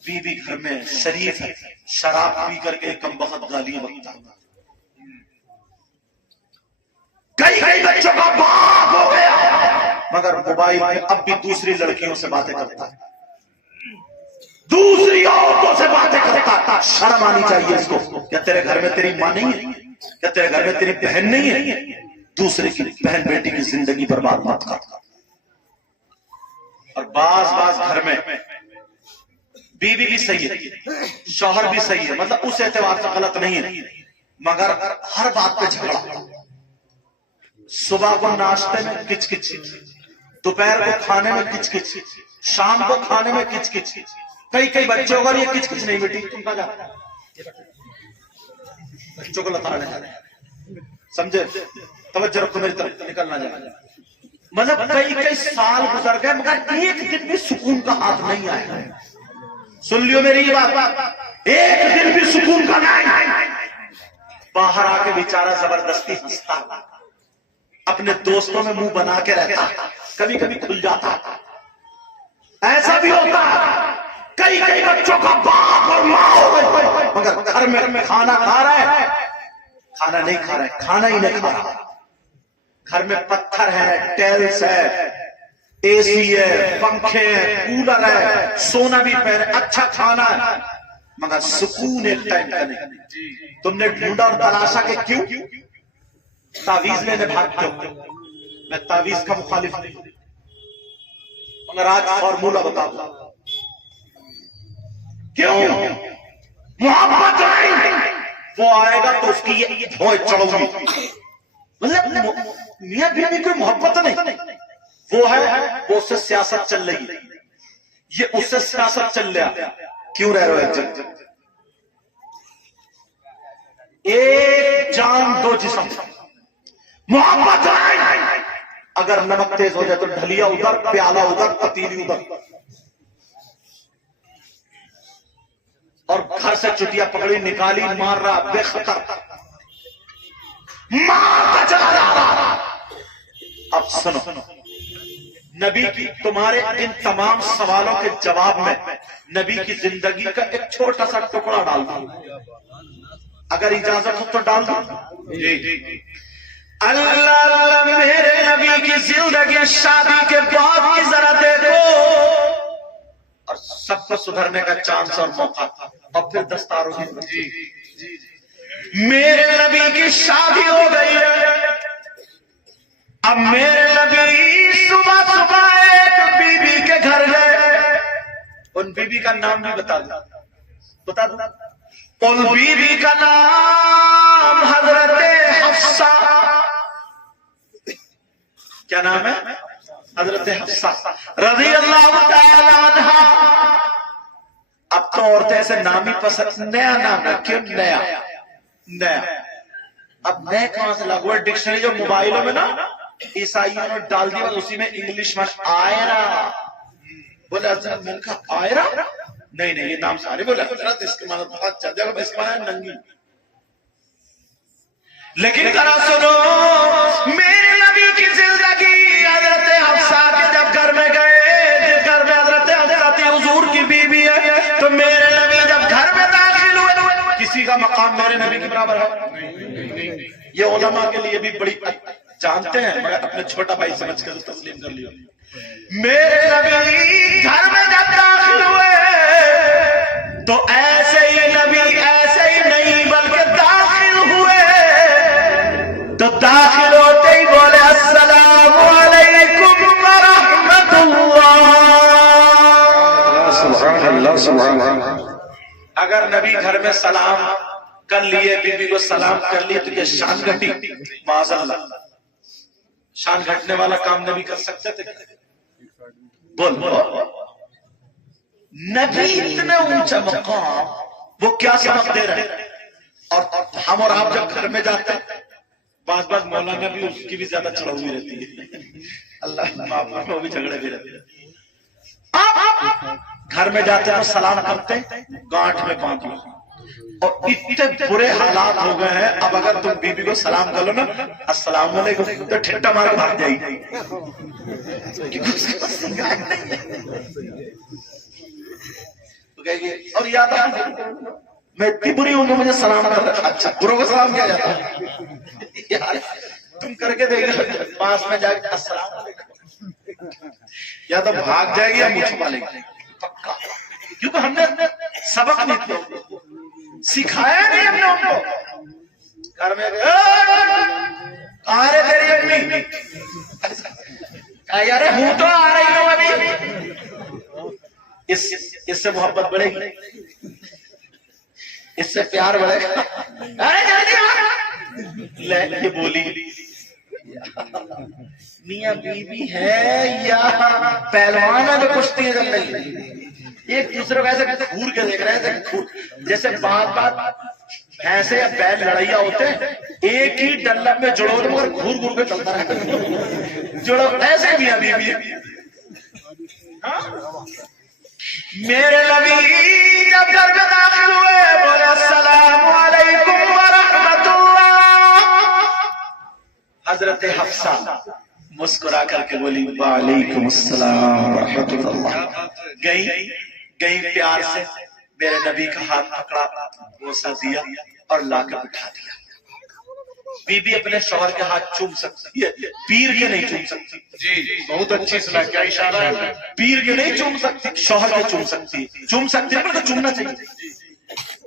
بیوی گھر میں شریف ہے, شراب پی کر کے کم بخت گالیاں بکتا. کئی بچوں کا باپ ہو گیا مگر موبائل میں اب بھی دوسری لڑکیوں سے باتیں کرتا ہے, دوسری عورتوں سے باتیں کرتا. شرم آنی چاہیے اس کو. کیا تیرے گھر میں تیری ماں نہیں ہے؟ کیا تیرے گھر میں تیری بہن نہیں ہے؟ دوسرے کی بہن بیٹی کی زندگی برباد مت کر. اور بعض گھر میں بیوی بھی صحیح ہے, شوہر بھی صحیح ہے, مطلب اس اعتبار سے غلط نہیں ہے, مگر ہر بات پہ جھگڑا. صبح کو ناشتے میں کچ کچ, دوپہر کو کھانے میں کچ کچ, شام کو کھانے میں کچ کچ. کئی بچوں کو یہ کچ کچ نہیں بیٹی, تم کہاں جا, بچوں کو لتاڑے سمجھے, توجہ رکھو میری طرف, نکلنا جائے. مطلب کئی سال گزر گئے مگر ایک دن بھی سکون کا ہاتھ نہیں آیا. سن لیو میری یہ بات, ایک دن بھی سکون کا نہیں. باہر آ کے بیچارہ زبردستی ہنستا, اپنے دوستوں میں منہ بنا کے رہتا, کبھی کھل جاتا. ایسا بھی ہوتا ہے. کئی بچوں کا باپ اور ماں ہو گئے مگر گھر میں کھانا کھا رہا ہے, کھانا نہیں کھا رہا ہے, کھانا ہی نہیں کھا رہا. گھر میں پتھر ہے, ٹیلس ہے, AC ہے, پنکھے ہیں, کولر ہے, سونا بھی پہنے, اچھا کھانا ہے, مگر سکون ایک ٹائم کا نہیں. تم نے ڈھونڈا اور تلاشا کہ کیوں تعویذ لینے بھاگتے ہو. میں تعویذ کا مخالف نہیں ہوں, مگر آج فارمولہ بتا دوں. کیوں محبت نہیں, وہ آئے گا تو اس کی یہ بھوئے چڑھو گی. مطلب میاں بیوی کوئی محبت نہیں, وہ ہے وہ اس سے سیاست چل رہی ہے, یہ اس سے سیاست چل رہا. کیوں رہ رہے ہو ایک جان دو جسم, محبت نہیں. اگر نمک تیز ہو جائے تو ڈھلیا ادھر, پیالہ ادھر, پتیلی ادھر, اور گھر سے چٹیا پکڑی نکالی, مار رہا بے خطر, مارتا چلا جا رہا. اب سنو, نبی کی تمہارے ان تمام سوالوں کے جواب میں نبی کی زندگی کا ایک چھوٹا سا ٹکڑا ڈال دوں, اگر اجازت ہو تو ڈال دوں. اللہ میرے نبی کی زندگی شادی کے بعد کی ذرا دیکھو, اور سب کو سدھرنے کا چانس اور موقع, اور پھر دستاروں کی. میرے نبی کی شادی ہو گئی ہے, اب میرے نبی صبح ایک بیوی کے گھر گئے. ان بیوی کا نام بھی بتا دوں. ان بیوی کا نام حضرت حفصہ. کیا نام ہے؟ حضرت حفصہ رضی اللہ تعالی عنہا. اب تو عورتیں ایسے نام ہی پسند, نیا نام ہے. کیوں نیا؟ اب میں کہاں سے لاگو ڈکشنری جو موبائلوں میں نا عیسائیوں نے ڈال دی اسی میں انگلش میں آئرا بولے حضرت میں نے کہا آئرا نہیں یہ نام سارے بولے حضرت اس کے معنی بہت چل جائے گا اس کے معنی ننگی لیکن ذرا سنو میرے نبی کی زندگی حضرت حفصہ کے جب گھر میں گئے گھر میں حضرت حفصہ تھی حضور کی بیوی ہے تو میرے نبی جب گھر میں داخل ہوئے کسی کا مقام میرے نبی کے برابر ہے یہ علماء کے لیے بھی بڑی جانتے ہیں میں اپنے چھوٹا بھائی سمجھ کر تسلیم کر لیا میرے نبی گھر میں جب داخل ہوئے تو ایسے ہی نبی ایسے ہی نہیں بلکہ داخل ہوئے تو داخل ہوتے ہی بولے السلام علیکم ورحمت اللہ اگر نبی گھر میں سلام کر لیے بی بی کو سلام کر لیے تو یہ شان گھٹی معاذ اللہ شان گھٹنے والا کام نبی کر سکتے تھے بول نبی اتنا اونچا مقام وہ کیا سبق دے رہے اور ہم اور آپ جب گھر میں جاتے ہیں بعض مولانا بھی اس کی بھی زیادہ چڑھا ہوئی رہتی ہے اللہ وہ بھی جھگڑے بھی رہتے ہیں آپ گھر میں جاتے ہیں اور سلام کرتے ہیں گانٹھ میں باندھ لو اور اتنے برے حالات ہو گئے ہیں اب اگر تم بی بی کو سلام کر لو نا السلام علیکم تو ٹھٹا مار کے بھاگ جائے گی اور یاد میں اتنی بری ہوں کہ مجھے سلام کر رہا اچھا بروں کو سلام کیا جاتا ہے تم کر کے دیکھ پاس میں جا کے السلام علیکم یا تو بھاگ جائے گی یا منہ چھپا لے گی پکا کیونکہ ہم نے سبق نہیں دیا سکھایا نہیں ہم نے ان کو گھر میں کہاں رہے تیری امی یار ہوں تو آ رہی ہوں ابھی اس سے محبت بڑھے گی اس سے پیار بڑھے گا ارے جلدی آ لے یہ بولی میاں بیوی ہے یا پہلوان ہے جو کشتی چل رہی ہے ایک دوسرے کو ایسے گھور کے دیکھ رہے ہیں جیسے بات بھینسے یا بیل لڑائیاں ہوتے ہیں ایک ہی ڈلب میں جڑو مگر گھور کے چلتا رہتا جڑو ایسے میاں بیوی میرے نبی جب گھر میں داخل ہوئے بولے السلام علیکم ورحمت اللہ حضرت حفصہ مسکرا کر کے بولی وعلیکم السلام ورحمت اللہ گئی پیار سے میرے نبی کا ہاتھ پکڑا بوسہ دیا اور لا کے بٹھا دیا بی بی اپنے شوہر کے ہاتھ چوم سکتی ہے پیر کے نہیں چوم سکتی جی بہت اچھی صلاح کیا اشارہ ہے پیر کے نہیں چوم سکتی شوہر کے چوم سکتی ہے پر تو چومنا چاہیے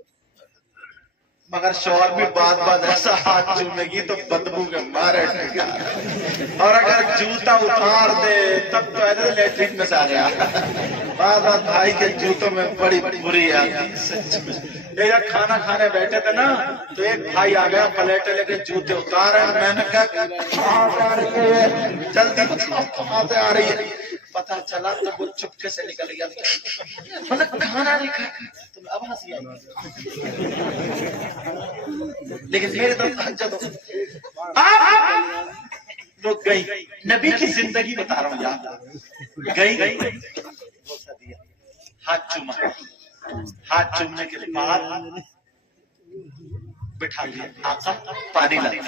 مگر شوہر بھی بات ایسا ہاتھ چومے گی تو بدبو کے مارے اور اگر جوتا اتار دے تب تو ایسے لیٹرین میں سے آ گیا بات بھائی کے جوتوں میں بڑی بری آتی سچ میں ایک کھانا کھانے بیٹھے تھے نا تو ایک بھائی آ گیا پلیٹے لے کے جوتے اتارے میں نے کہا جلدی کہاں سے آ رہی ہے پتا چلا تو وہ چپکے سے نکل گیا مطلب کھانا نہیں کھایا تم اب ہنسی آئی لیکن میرے تو تہجد وہ گئی نبی کی زندگی بتا رہا ہوں یاد گئی ہاتھ چوما ہاتھ چومنے کے بعد بٹھا لیا آقا پانی لائی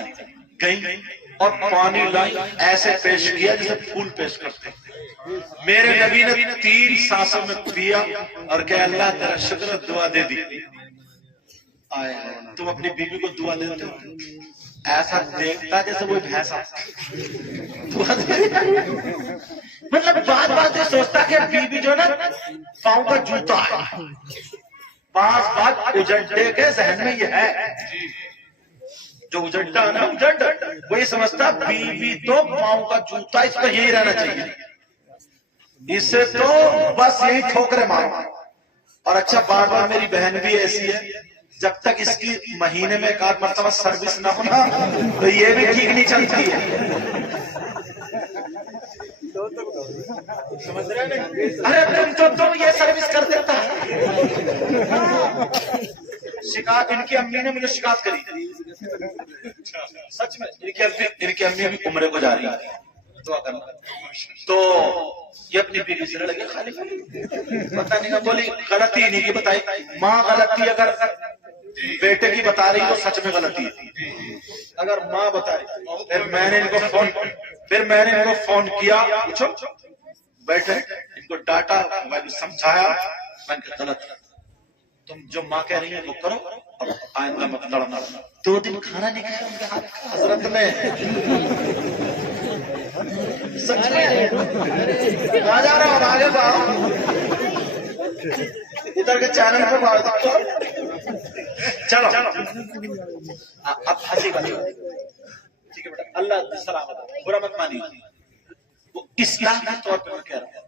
گئی اور پانی لائی ایسے پیش کیا جیسے پھول پیش کرتے میرے نبی نے 3 سانسوں میں پیا اور کہ اللہ تیرا شکر دعا دے دی آئے تم اپنی بیوی کو دعا دیتے ہو ایسا دیکھتا جیسے وہ بھینسا دعا دے مطلب بات یہ سوچتا کہ بیوی جو نا پاؤں کا جوتا ہے بات اجڑے کے ذہن میں یہ ہے جو اجڑتا ہے نا اجڑ وہی سمجھتا بیوی تو پاؤں کا جوتا اس پر یہی رہنا چاہیے اس سے تو بس یہی ٹھوکرے مارو اور اچھا بار میری بہن بھی ایسی ہے جب تک اس کی مہینے میں 1 مرتبہ سروس نہ ہونا تو یہ بھی ٹھیک نہیں چلتی ہے سمجھ رہے ہیں ارے تم یہ سروس کر دیتا ہے شکایت ان کی امی نے مجھے شکایت کری سچ میں ان کی امی بھی عمرے کو جا رہی ہے، دعا کرنا. تو یہ اپنی بیوی سے لڑے خالی پتہ نہیں بولی غلطی نہیں کی بتائی. ماں غلطی اگر بیٹے کی بتا رہی تو سچ میں غلطی ہے. اگر ماں بتا رہی پھر میں نے ان کو فون کیا، پوچھو بیٹھے ان کو ڈاٹا، میں نے سمجھایا، میں نے کہا غلط ہے، تم جو ماں کہہ رہی ہیں وہ کرو، اب آئندہ مت لڑنا. 2 دن کھانا نہیں کھایا ان کے ہاتھ کا حضرت میں. سچ میں آ جا رہا ہوں آگے باؤ ادھر کے چینل پہ باؤ دیکھو. چلو اب ہنسی بنی ٹھیک ہے بیٹا، اللہ سلامت، برا مت مانی. وہ اصلاح کے طور پہ میں کہہ رہا ہوں